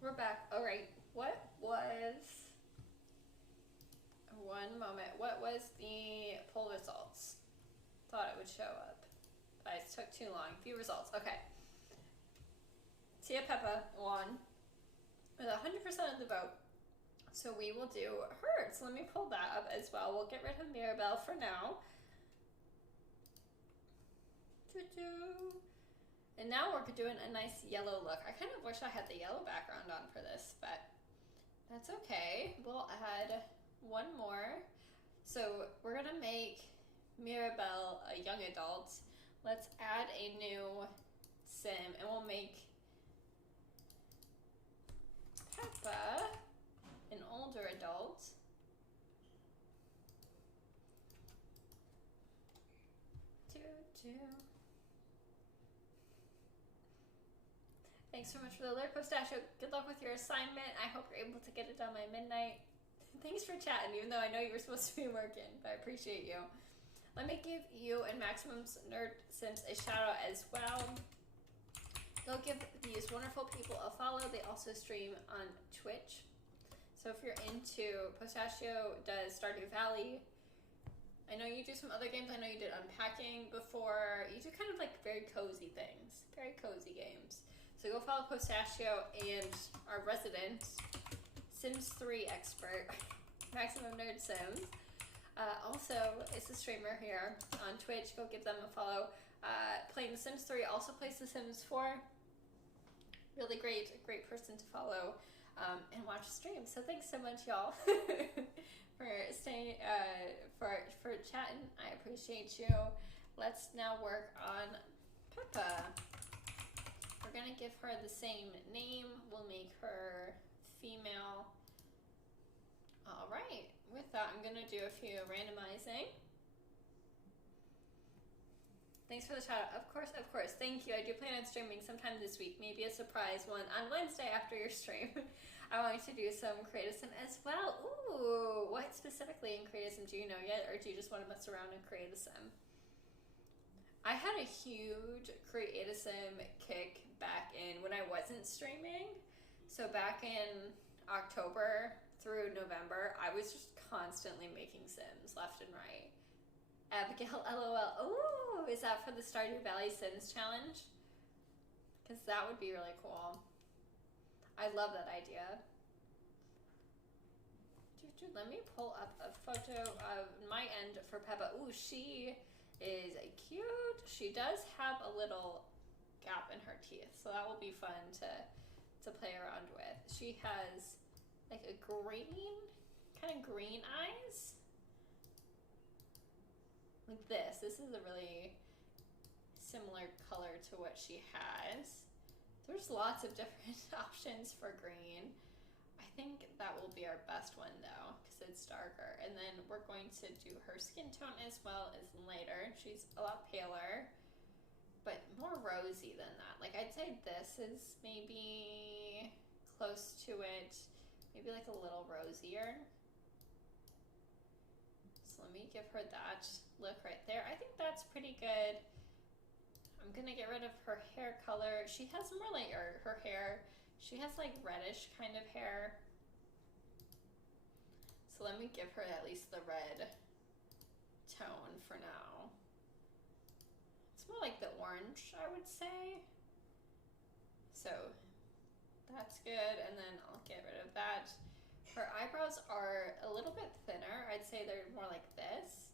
we're back. All right, what was, one moment, what was the poll results? Thought it would show up. It took too long. View results. Okay. Tia Peppa won with 100% of the vote. So we will do her. So let me pull that up as well. We'll get rid of Mirabelle for now. And now we're doing a nice yellow look. I kind of wish I had the yellow background on for this, but that's okay. We'll add one more. So we're gonna make Mirabelle a young adult. Let's add a new sim and we'll make Peppa an older adult. Thanks so much for the alert, Pistachio. Good luck with your assignment. I hope you're able to get it done by midnight. Thanks for chatting, even though I know you were supposed to be working, but I appreciate you. Let me give you and Maximum's Nerd Sims a shout out as well. Go give these wonderful people a follow. They also stream on Twitch. So if you're into, Pistachio does Stardew Valley. I know you do some other games. I know you did Unpacking before. You do kind of like very cozy things, very cozy games. So go follow Pistachio and our resident Sims 3 expert, Maximum Nerd Sims. Also, is a streamer here on Twitch. Go give them a follow. Playing The Sims 3, also plays The Sims 4. Really great person to follow and watch streams. So thanks so much, y'all, for staying, for chatting. I appreciate you. Let's now work on Peppa. We're gonna give her the same name. We'll make her female. All right. With that, I'm gonna do a few randomizing. Thanks for the shout out. Of course. Thank you. I do plan on streaming sometime this week. Maybe a surprise one on Wednesday after your stream. I want to do some Create a Sim as well. Ooh, what specifically in Create a Sim do you know yet? Or do you just want to mess around and Create a Sim? I had a huge Create a Sim kick back in when I wasn't streaming. So back in October through November, I was just constantly making Sims left and right. Abigail, LOL. Ooh, is that for the Stardew Valley Sims challenge? Because that would be really cool. I love that idea. Let me pull up a photo of my end for Peppa. Ooh, she is cute. She does have a little gap in her teeth, so that will be fun to play around with. She has like a kind of green eyes. Like this. This is a really similar color to what she has. There's lots of different options for green. I think that will be our best one though, because it's darker. And then we're going to do her skin tone as well as lighter. She's a lot paler, but more rosy than that. Like I'd say this is maybe close to it, maybe like a little rosier. So let me give her that look right there. I think that's pretty good. I'm gonna get rid of her hair color. She has more like her hair. She has like reddish kind of hair. So let me give her at least the red tone for now. It's more like the orange, I would say. So that's good, and then I'll get rid of that. Her eyebrows are a little bit thinner. I'd say they're more like this.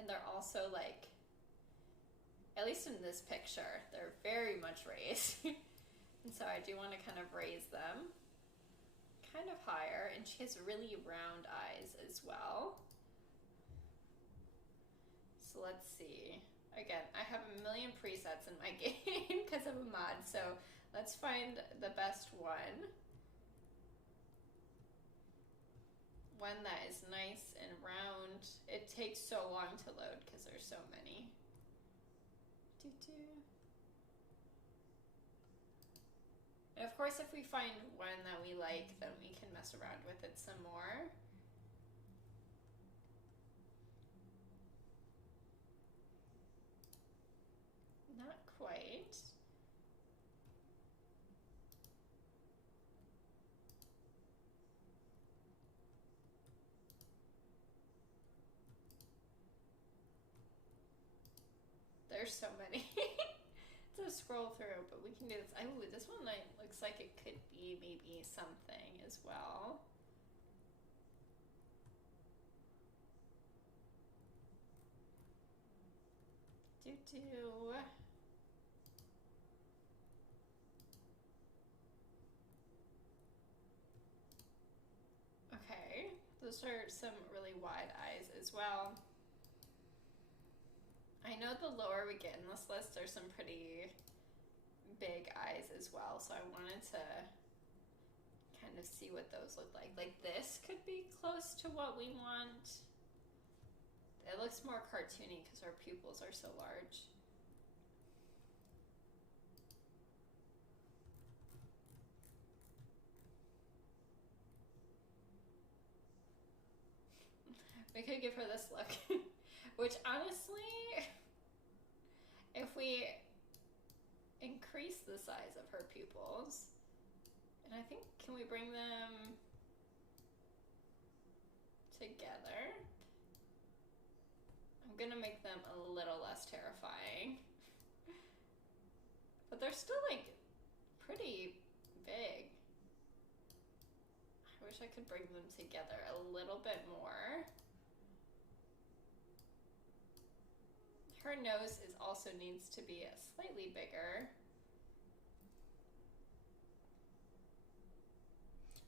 And they're also like, at least in this picture, they're very much raised. And so I do want to kind of raise them kind of higher. And she has really round eyes as well. So let's see. Again, I have a million presets in my game because of a mod. So let's find the best one. One that is nice and round. It takes so long to load because there's so many. And of course, if we find one that we like, then we can mess around with it some more. Not quite. there's so many to scroll through, but we can do this. Ooh, this one looks like it could be maybe something as well. Okay, those are some really wide eyes as well. I know the lower we get in this list, there's some pretty big eyes as well, so I wanted to kind of see what those look like. Like this could be close to what we want. It looks more cartoony because our pupils are so large. We could give her this look, which honestly, if we increase the size of her pupils, and I think, can we bring them together? I'm gonna make them a little less terrifying, but they're still like pretty big. I wish I could bring them together a little bit more. Her nose also needs to be slightly bigger.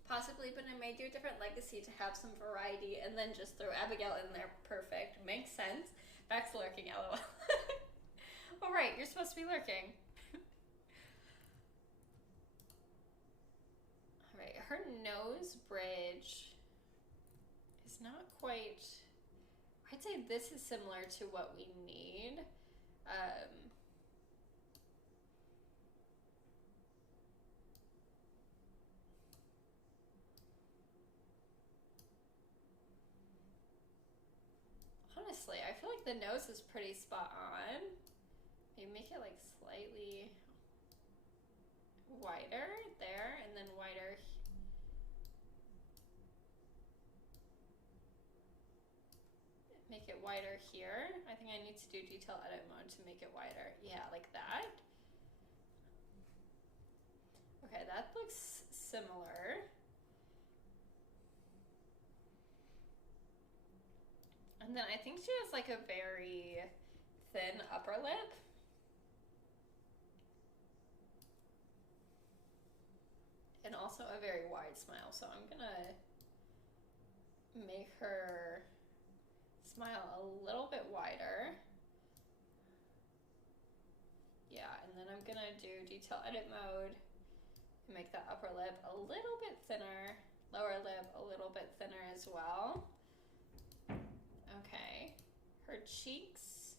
Possibly, but I may do a different legacy to have some variety and then just throw Abigail in there. Perfect. Makes sense. Back to lurking, LOL. All right, you're supposed to be lurking. All right, her nose bridge is not quite... I'd say this is similar to what we need. Honestly, I feel like the nose is pretty spot on. Maybe make it like slightly wider there, and then wider. Make it wider here. I think I need to do detail edit mode to make it wider. Yeah, like that. Okay, that looks similar. And then I think she has like a very thin upper lip. And also a very wide smile. So I'm gonna make her smile a little bit wider. Yeah, and then I'm gonna do detail edit mode and make that upper lip a little bit thinner, lower lip a little bit thinner as well. Okay, her cheeks.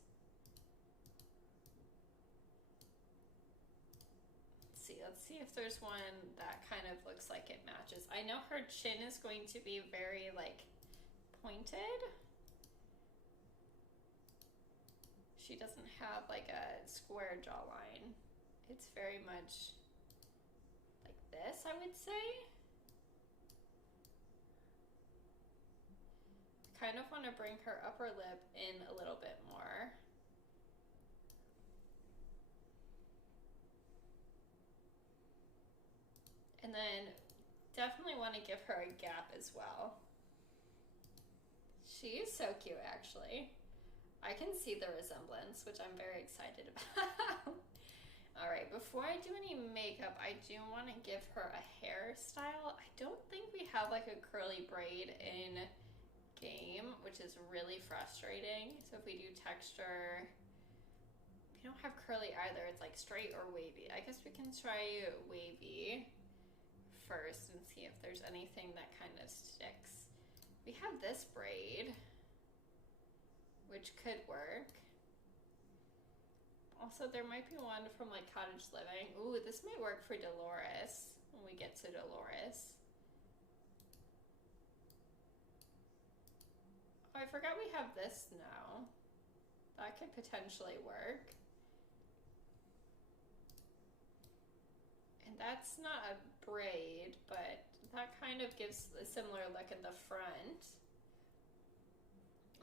Let's see if there's one that kind of looks like it matches. I know her chin is going to be very like pointed. She doesn't have like a square jawline. It's very much like this, I would say. Kind of want to bring her upper lip in a little bit more. And then definitely want to give her a gap as well. She is so cute, actually. I can see the resemblance, which I'm very excited about. All right, before I do any makeup, I do want to give her a hairstyle. I don't think we have like a curly braid in game, which is really frustrating. So if we do texture, we don't have curly either. It's like straight or wavy. I guess we can try wavy first and see if there's anything that kind of sticks. We have this braid, which could work. Also, there might be one from like Cottage Living. Ooh, this might work for Dolores when we get to Dolores. Oh, I forgot we have this now. That could potentially work. And that's not a braid, but that kind of gives a similar look in the front.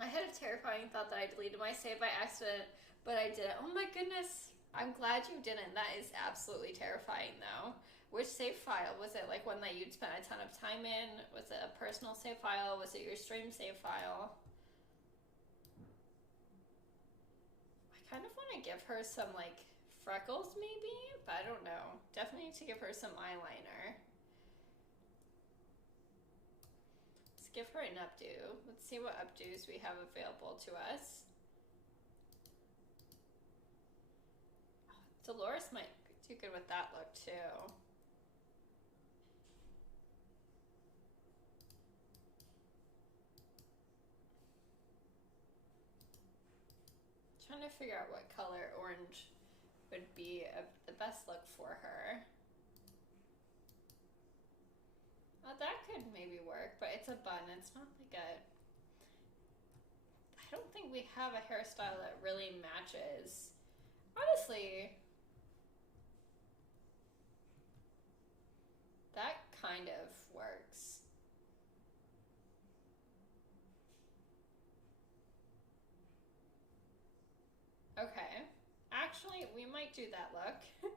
I had a terrifying thought that I deleted my save by accident, But I did it. Oh my goodness. I'm glad you didn't. That is absolutely terrifying though. Which save file? Was it like one that you'd spent a ton of time in? Was it a personal save file? Was it your stream save file? I kind of want to give her some like freckles maybe, but I don't know. Definitely need to give her some eyeliner. Let's give her an updo. Let's see what updos we have available to us. Dolores might do good with that look too. Trying to figure out what color orange would be the best look for her. Oh, that could maybe work, but it's a bun. It's not like a... I don't think we have a hairstyle that really matches. Honestly, that kind of works. Okay. Actually, we might do that look.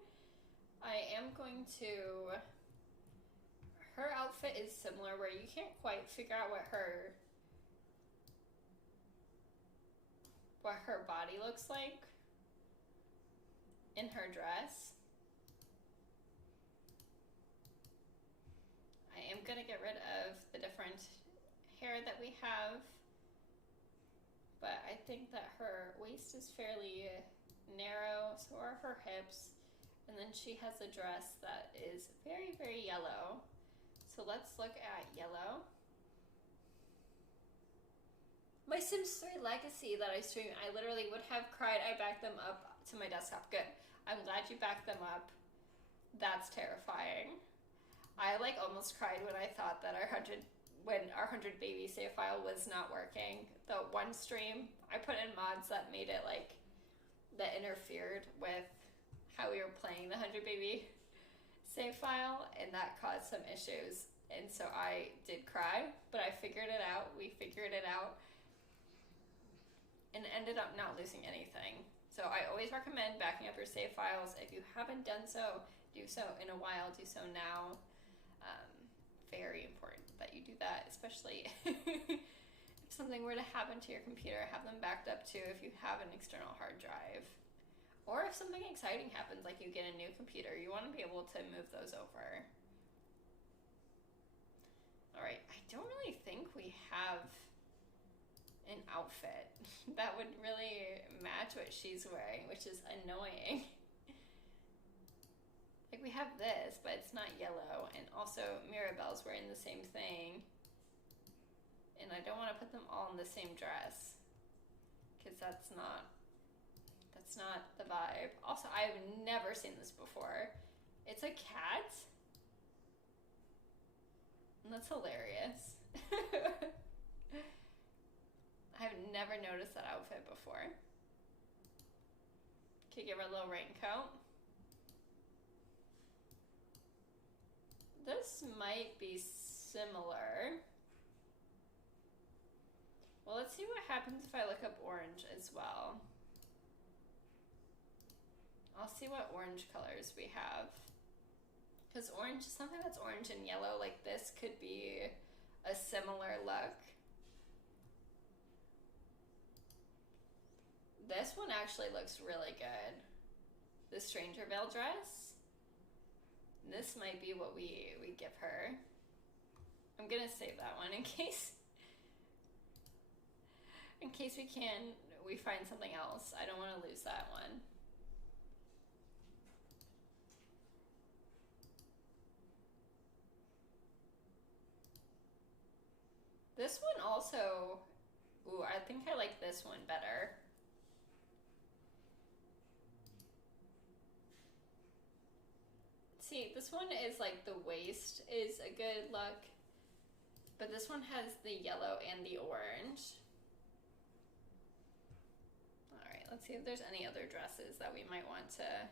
I am going to... Her outfit is similar where you can't quite figure out what her body looks like in her dress. I am going to get rid of the different hair that we have, but I think that her waist is fairly narrow, so are her hips, and then she has a dress that is very, very yellow. So let's look at yellow. My Sims 3 Legacy that I streamed, I literally would have cried. I backed them up to my desktop. Good. I'm glad you backed them up. That's terrifying. I like almost cried when I thought that our 100 baby save file was not working. The one stream, I put in mods that made it like, that interfered with how we were playing the 100 baby save file, and that caused some issues, and so I did cry, but I figured it out. We figured it out and ended up not losing anything. So I always recommend backing up your save files. If you haven't done so, do so in a while, do so now. Very important that you do that, especially if something were to happen to your computer. Have them backed up too if you have an external hard drive. Or if something exciting happens, like you get a new computer, you want to be able to move those over. All right, I don't really think we have an outfit that would really match what she's wearing, which is annoying. Like we have this, but it's not yellow, and also Mirabelle's wearing the same thing. And I don't want to put them all in the same dress, because that's not the vibe. Also, I've never seen this before. It's a cat? And that's hilarious. I've never noticed that outfit before. Could give her a little raincoat. This might be similar. Well, let's see what happens if I look up orange as well. I'll see what orange colors we have. Because orange, something that's orange and yellow like this could be a similar look. This one actually looks really good. The Stranger Veil dress. This might be what we give her. I'm gonna save that one in case we find something else. I don't want to lose that one. This one also, ooh, I think I like this one better. See, this one is like the waist is a good look, but this one has the yellow and the orange. All right, let's see if there's any other dresses that we might want to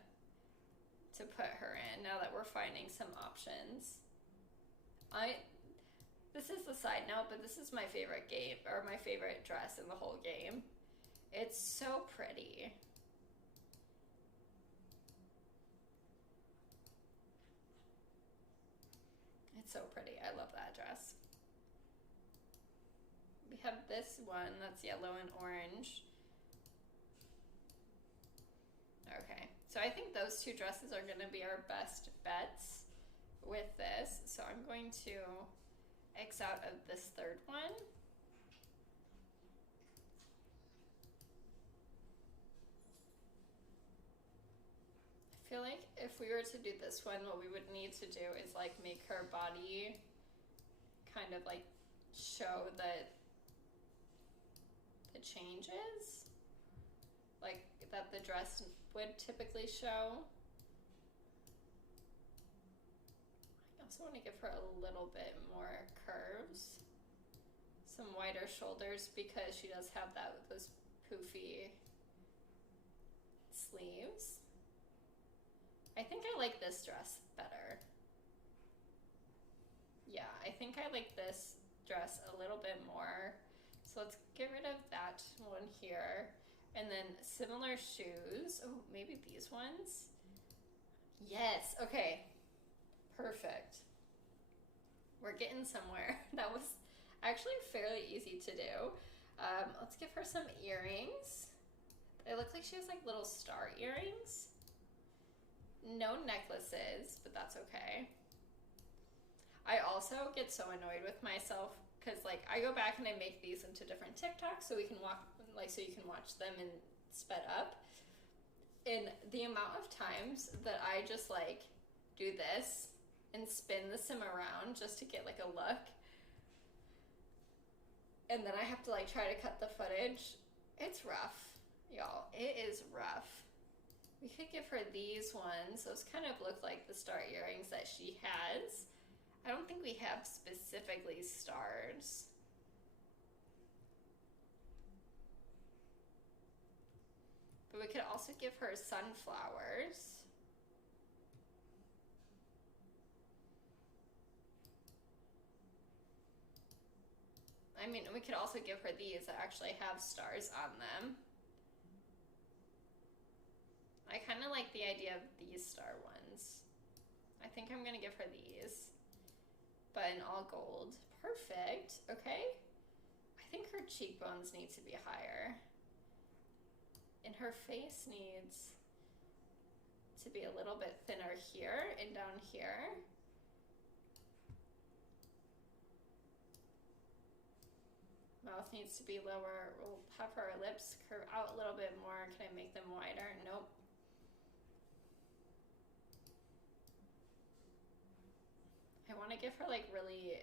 put her in now that we're finding some options. This is the side note, but this is my favorite game, or my favorite dress in the whole game. It's so pretty. So pretty. I love that dress. We have this one that's yellow and orange. Okay, so I think those two dresses are going to be our best bets with this. So I'm going to X out of this third one. I feel like if we were to do this one, what we would need to do is like make her body kind of like show the changes, like that the dress would typically show. I also want to give her a little bit more curves, some wider shoulders, because she does have those poofy sleeves. I think I like this dress better. Yeah, I think I like this dress a little bit more. So let's get rid of that one here. And then similar shoes. Oh, maybe these ones? Yes, okay. Perfect. We're getting somewhere. That was actually fairly easy to do. Let's give her some earrings. They look like she has like little star earrings. No necklaces, but that's okay. I also get so annoyed with myself because like I go back and I make these into different TikToks so we can so you can watch them and sped up. And the amount of times that I just like do this and spin the sim around just to get like a look, and then I have to like try to cut the footage. It's rough, y'all. It is rough. We could give her these ones. Those kind of look like the star earrings that she has. I don't think we have specifically stars. But we could also give her sunflowers. I mean, we could also give her these that actually have stars on them. I kind of like the idea of these star ones. I think I'm going to give her these, but in all gold. Perfect. Okay. I think her cheekbones need to be higher. And her face needs to be a little bit thinner here and down here. Mouth needs to be lower. We'll have her lips curve out a little bit more. Can I make them wider? Nope. I want to give her like really,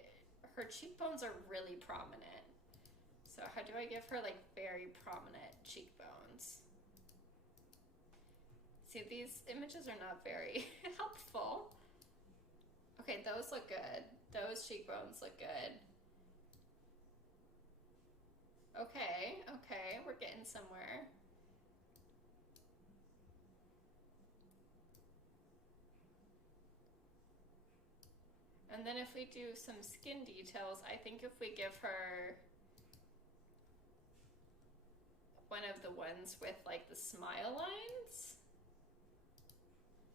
her cheekbones are really prominent. So how do I give her like very prominent cheekbones? See, these images are not very helpful. Okay, those look good. Those cheekbones look good. Okay, okay, we're getting somewhere. And then if we do some skin details, I think if we give her one of the ones with like the smile lines,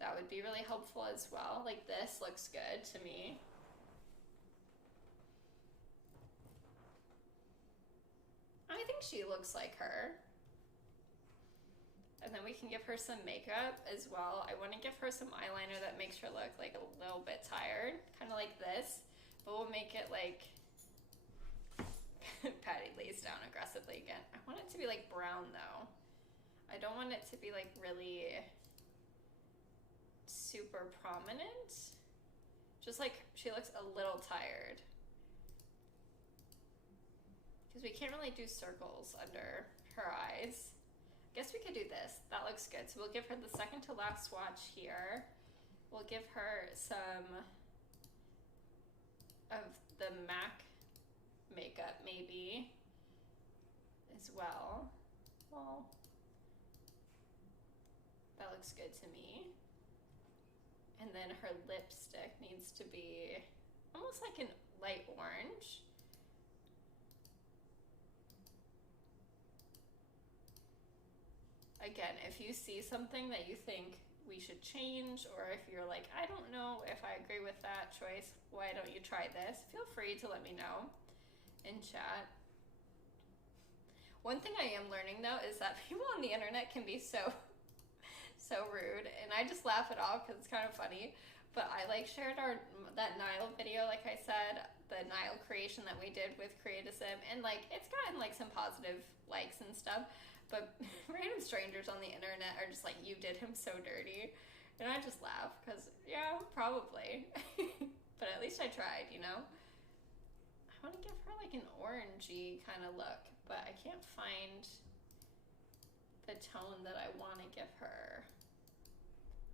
that would be really helpful as well. Like this looks good to me. I think she looks like her. And then we can give her some makeup as well. I want to give her some eyeliner that makes her look like a little bit tired, kind of like this, but we'll make it like, Patty lays down aggressively again. I want it to be like brown though. I don't want it to be like really super prominent. Just like she looks a little tired. Because we can't really do circles under her eyes. Guess we could do this. That looks good. So we'll give her the second to last swatch here. We'll give her some of the MAC makeup maybe as well. Well, that looks good to me. And then her lipstick needs to be almost like a light orange. Again, if you see something that you think we should change, or if you're like, I don't know if I agree with that choice, why don't you try this? Feel free to let me know in chat. One thing I am learning though is that people on the internet can be so rude, and I just laugh it off because it's kind of funny. But I like shared that Nile video, like I said, the Nile creation that we did with Creatism, and like it's gotten like some positive likes and stuff. But random strangers on the internet are just like, you did him so dirty. And I just laugh because, yeah, probably. But at least I tried, you know? I want to give her like an orangey kind of look, but I can't find the tone that I want to give her.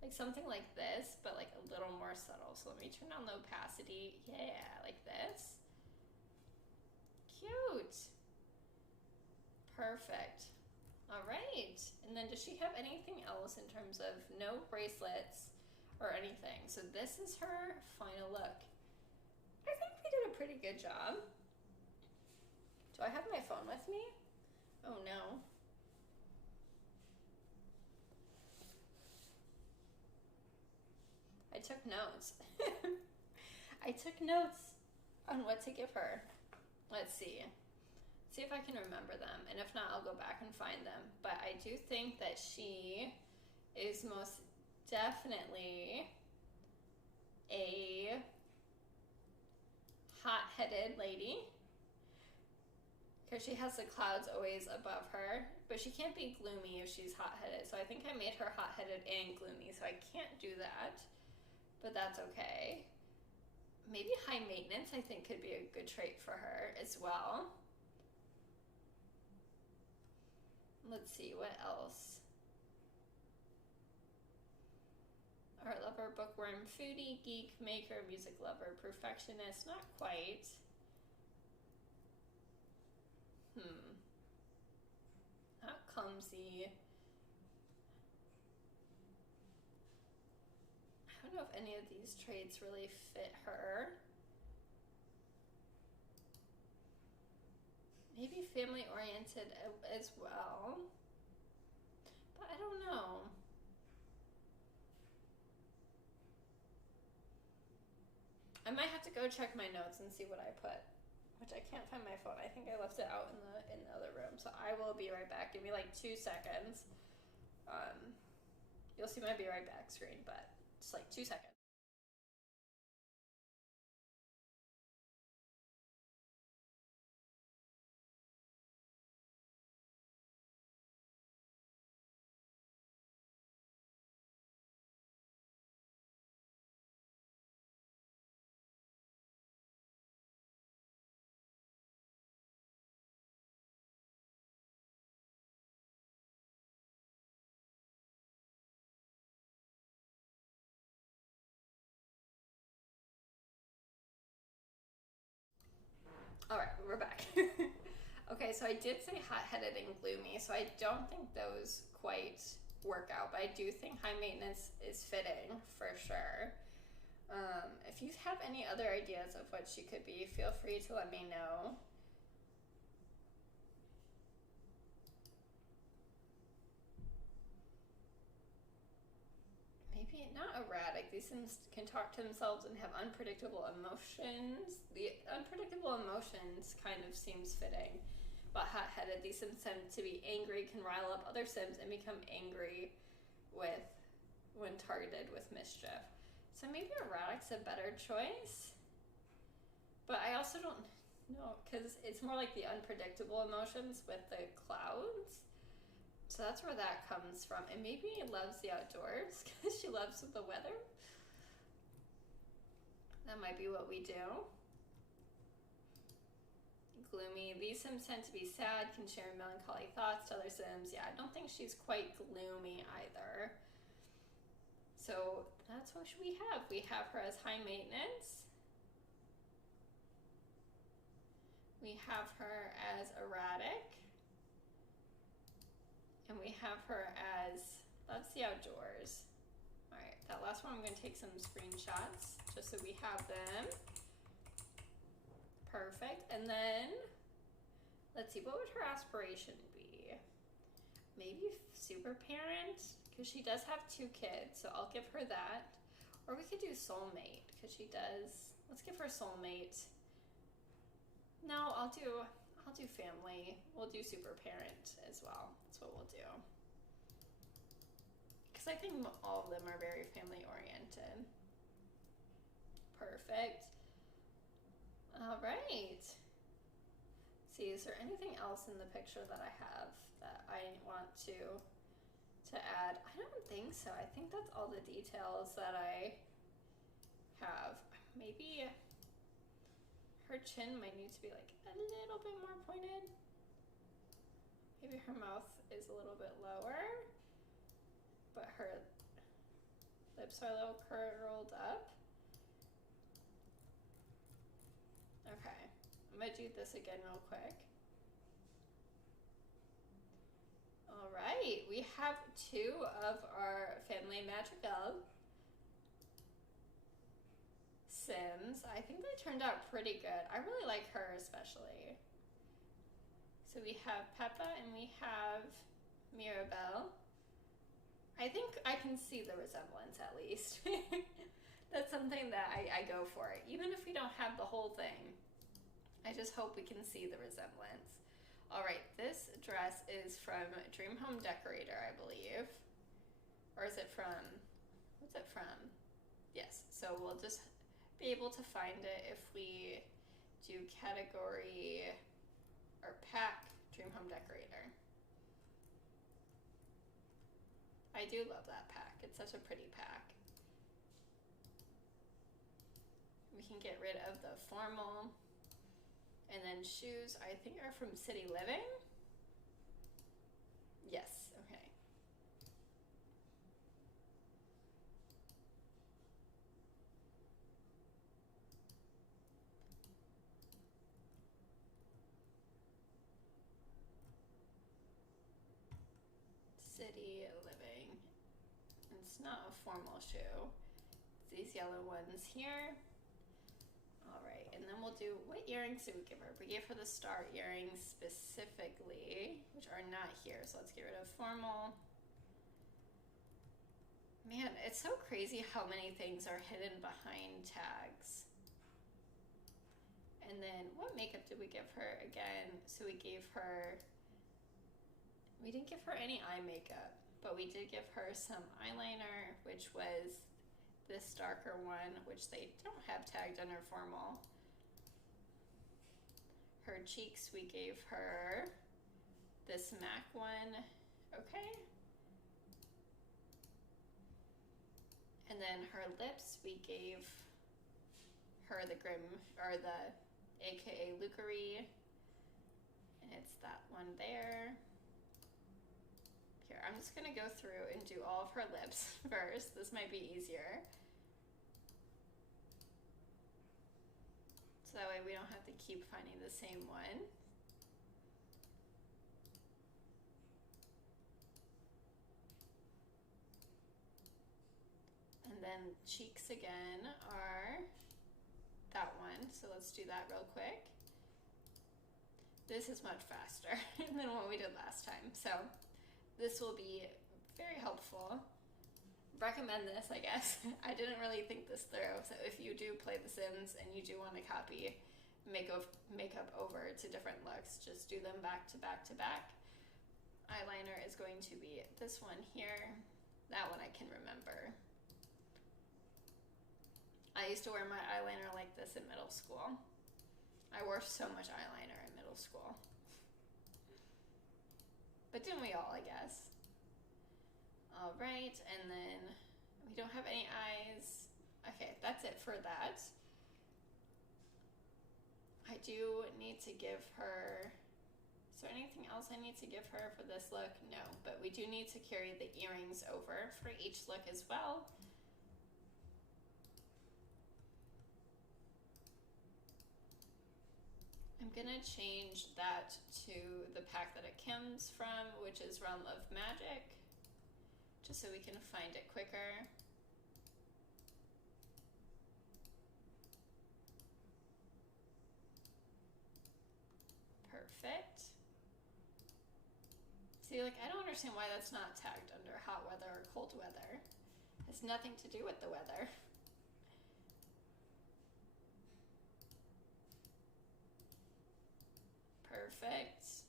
Like something like this, but like a little more subtle. So let me turn down the opacity. Yeah, like this. Cute. Perfect. All right, and then does she have anything else in terms of no bracelets or anything? So this is her final look. I think we did a pretty good job. Do I have my phone with me? Oh no. I took notes. I took notes on what to give her. Let's see. See if I can remember them, and if not, I'll go back and find them. But I do think that she is most definitely a hot-headed lady, because she has the clouds always above her, but she can't be gloomy if she's hot-headed. So I think I made her hot-headed and gloomy, so I can't do that, but that's okay. Maybe high maintenance, I think, could be a good trait for her as well. Let's see, what else? Art lover, bookworm, foodie, geek, maker, music lover, perfectionist, not quite. Not clumsy. I don't know if any of these traits really fit her. Maybe family-oriented as well, but I don't know. I might have to go check my notes and see what I put, which I can't find my phone. I think I left it out in the other room, so I will be right back. Give me like 2 seconds. You'll see my be right back screen, but just like 2 seconds. All right, we're back. Okay, so I did say hot-headed and gloomy, so I don't think those quite work out, but I do think high maintenance is fitting for sure. If you have any other ideas of what she could be, feel free to let me know. Maybe not erratic. These Sims can talk to themselves and have unpredictable emotions. The unpredictable emotions kind of seems fitting. But hot-headed, these Sims tend to be angry, can rile up other Sims, and become angry when targeted with mischief. So maybe erratic's a better choice. But I also don't know, because it's more like the unpredictable emotions with the clouds. So that's where that comes from. And maybe he loves the outdoors because she loves the weather. That might be what we do. Gloomy. These Sims tend to be sad, can share melancholy thoughts to other Sims. Yeah, I don't think she's quite gloomy either. So that's what we have. We have her as high maintenance. We have her as erratic. And we have her as loves the outdoors. All right, that last one I'm going to take some screenshots just so we have them. Perfect. And then let's see, what would her aspiration be? maybe super parent, because she does have 2 kids, so I'll give her that. Or we could do soulmate, because she does. Let's give her soulmate. No, I'll do family. We'll do super parent as well. That's what we'll do. Because I think all of them are very family oriented. Perfect. All right. See, is there anything else in the picture that I have that I want to add? I don't think so. I think that's all the details that I have. Maybe her chin might need to be like a little bit more pointed. Maybe her mouth is a little bit lower, but her lips are a little curled up. Okay, I'm gonna do this again real quick. All right, we have 2 of our family Madrigal Sims. I think they turned out pretty good. I really like her especially. So we have Peppa and we have Mirabelle. I think I can see the resemblance at least. That's something that I go for. Even if we don't have the whole thing, I just hope we can see the resemblance. All right, this dress is from Dream Home Decorator, I believe. Or is it from, what's it from? Yes, so we'll just be able to find it if we do category or pack Dream Home Decorator. I do love that pack. It's such a pretty pack. We can get rid of the formal. And then shoes, I think, are from City Living. Yes, okay. City Living. It's not a formal shoe. It's these yellow ones here. Alright, and then we'll do, what earrings did we give her? We gave her the star earrings specifically, which are not here, so let's get rid of formal. Man, it's so crazy how many things are hidden behind tags. And then, what makeup did we give her again? So we didn't give her any eye makeup, but we did give her some eyeliner, which was this darker one, which they don't have tagged under formal. Her cheeks, we gave her this MAC one, okay. And then her lips, we gave her the Grim, or the AKA Lucerie, and it's that one there. Here, I'm just gonna go through and do all of her lips first. This might be easier. So that way we don't have to keep finding the same one. And then cheeks again are that one. So let's do that real quick. This is much faster than what we did last time. So this will be very helpful. Recommend this, I guess. I didn't really think this through. So if you do play The Sims and you do want to copy makeup over to different looks, just do them back to back to back. Eyeliner is going to be this one here. That one I can remember. I used to wear my eyeliner like this in middle school. I wore so much eyeliner in middle school. But didn't we all, I guess? All right, and then we don't have any eyes. Okay, that's it for that. I do need to give her, is there anything else I need to give her for this look? No, but we do need to carry the earrings over for each look as well. I'm gonna change that to the pack that it comes from, which is Realm of Magic, just so we can find it quicker. Perfect. See, like, I don't understand why that's not tagged under hot weather or cold weather. It has nothing to do with the weather. Perfect.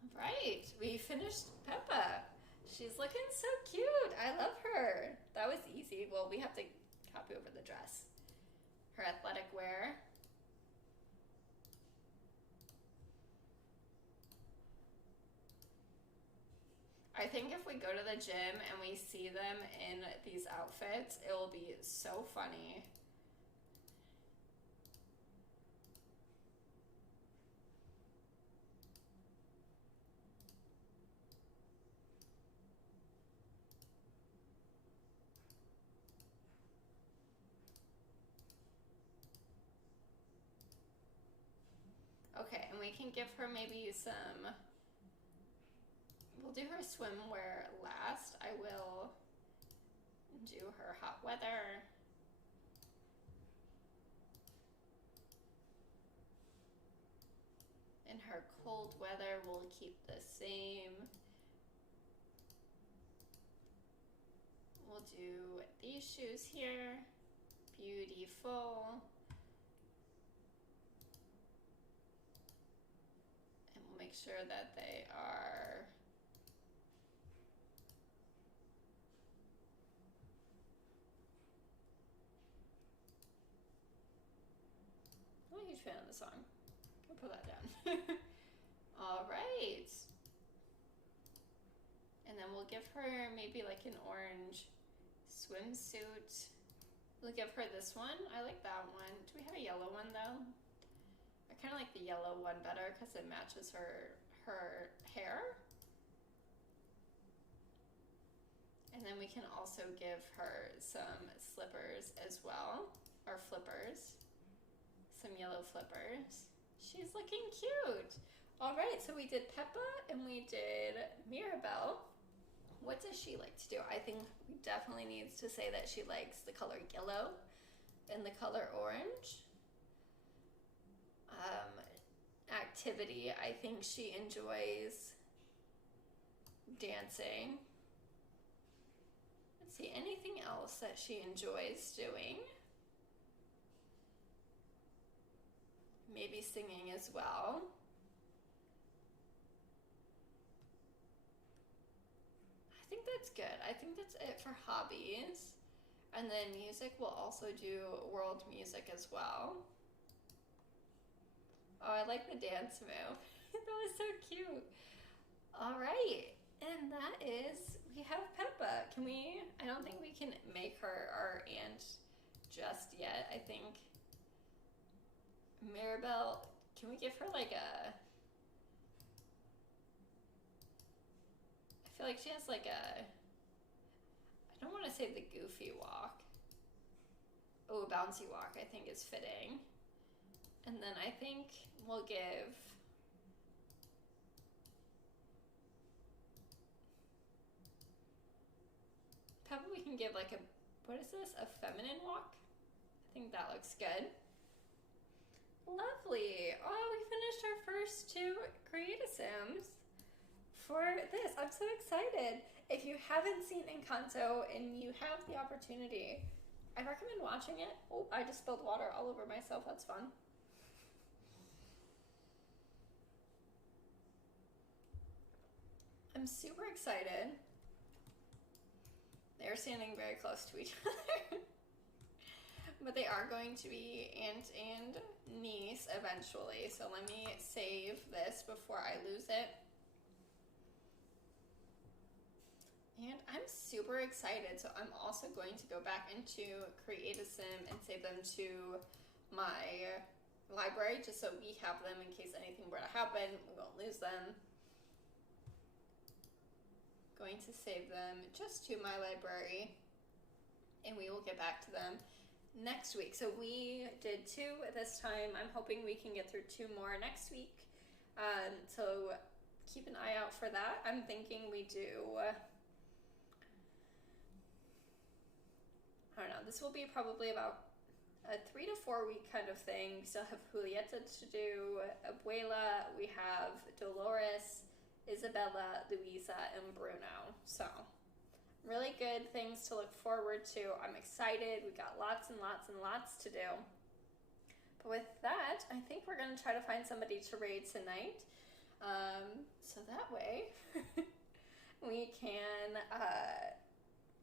All right, we finished Peppa. She's looking so cute. I love her. That was easy. Well, we have to copy over the dress. Her athletic wear. I think if we go to the gym and we see them in these outfits, it will be so funny. Okay, and we can give her maybe some, we'll do her swimwear last. I will do her hot weather. And her cold weather we'll keep the same. We'll do these shoes here. Beautiful. And we'll make sure that they are I'm a huge fan of the song. I'll put that down. All right. And then we'll give her maybe like an orange swimsuit. We'll give her this one. I like that one. Do we have a yellow one though? I kind of like the yellow one better because it matches her hair. And then we can also give her some slippers as well, or flippers. Some yellow flippers. She's looking cute. All right, so we did Peppa and we did Mirabelle. What does she like to do? I think we definitely needs to say that she likes the color yellow and the color orange. Activity, I think she enjoys dancing. Let's see, anything else that she enjoys doing? Maybe singing as well. I think that's good. I think that's it for hobbies. And then music, we'll also do world music as well. Oh, I like the dance move. That was so cute. All right, and that is, we have Peppa. Can we, I don't think we can make her our aunt just yet. I think Mirabelle, can we give her like a, I feel like she has like a, I don't want to say the goofy walk. Oh, a bouncy walk I think is fitting. And then I think we'll give Peppa, we can give like a, what is this? A feminine walk? I think that looks good. Lovely. Oh, we finished our first two Create-a-Sims for this. I'm so excited. If you haven't seen Encanto and you have the opportunity, I recommend watching it. Oh, I just spilled water all over myself. That's fun. I'm super excited. They're standing very close to each other. But they are going to be aunt and niece eventually. So let me save this before I lose it. And I'm super excited. So I'm also going to go back into Create-a-Sim and save them to my library just so we have them in case anything were to happen. We won't lose them. Going to save them just to my library and we will get back to them next week. So we did 2 this time. I'm hoping we can get through 2 more next week. So keep an eye out for that. I'm thinking we do, I don't know, this will be probably about a 3 to 4 week kind of thing. We still have Julieta to do, Abuela, we have Dolores, Isabella, Louisa, and Bruno. So really good things to look forward to. I'm excited. We got lots and lots and lots to do. But with that, I think we're going to try to find somebody to raid tonight. So that way we can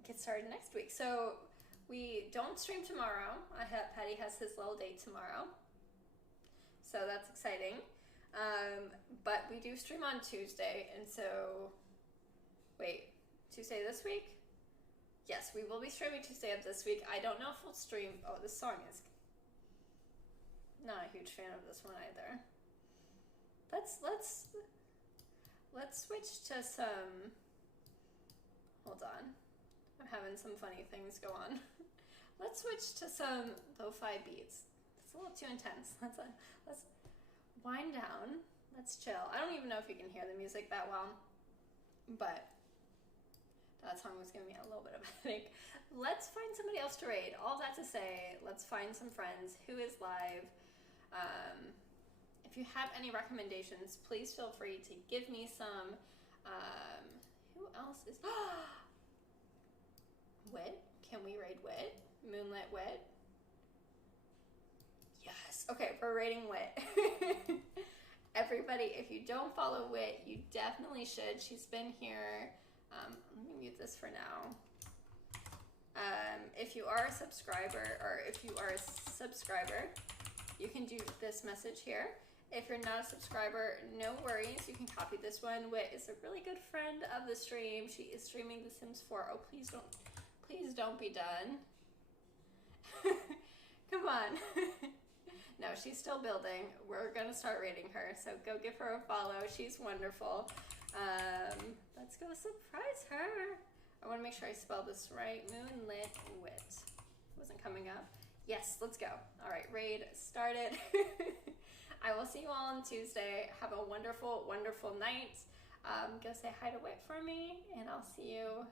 get started next week. So we don't stream tomorrow. Patty has his little date tomorrow. So that's exciting. But we do stream on Tuesday. And so, wait, Tuesday this week? Yes, we will be streaming Tuesday of this week. I don't know if we'll stream. Oh, this song is not a huge fan of this one either. Let's switch to some. Hold on, I'm having some funny things go on. Let's switch to some lo-fi beats. It's a little too intense. Let's wind down. Let's chill. I don't even know if you can hear the music that well, but that song was giving me a little bit of a headache. Let's find somebody else to raid. All that to say, let's find some friends who is live. If you have any recommendations, please feel free to give me some. Who else is... Wit? Can we raid Wit? Moonlit Wit? Yes. Okay, we're raiding Wit. Everybody, if you don't follow Wit, you definitely should. She's been here... let me mute this for now. If you are a subscriber, you can do this message here. If you're not a subscriber, no worries. You can copy this one. Wit is a really good friend of the stream. She is streaming The Sims 4. Oh, please don't be done. Come on. No, she's still building. We're gonna start rating her, so go give her a follow. She's wonderful. Let's go surprise her. I want to make sure I spell this right. Moonlit Wit. Wasn't coming up. Yes, let's go. All right, raid started. I will see you all on Tuesday. Have a wonderful, wonderful night. Go say hi to Wit for me, and I'll see you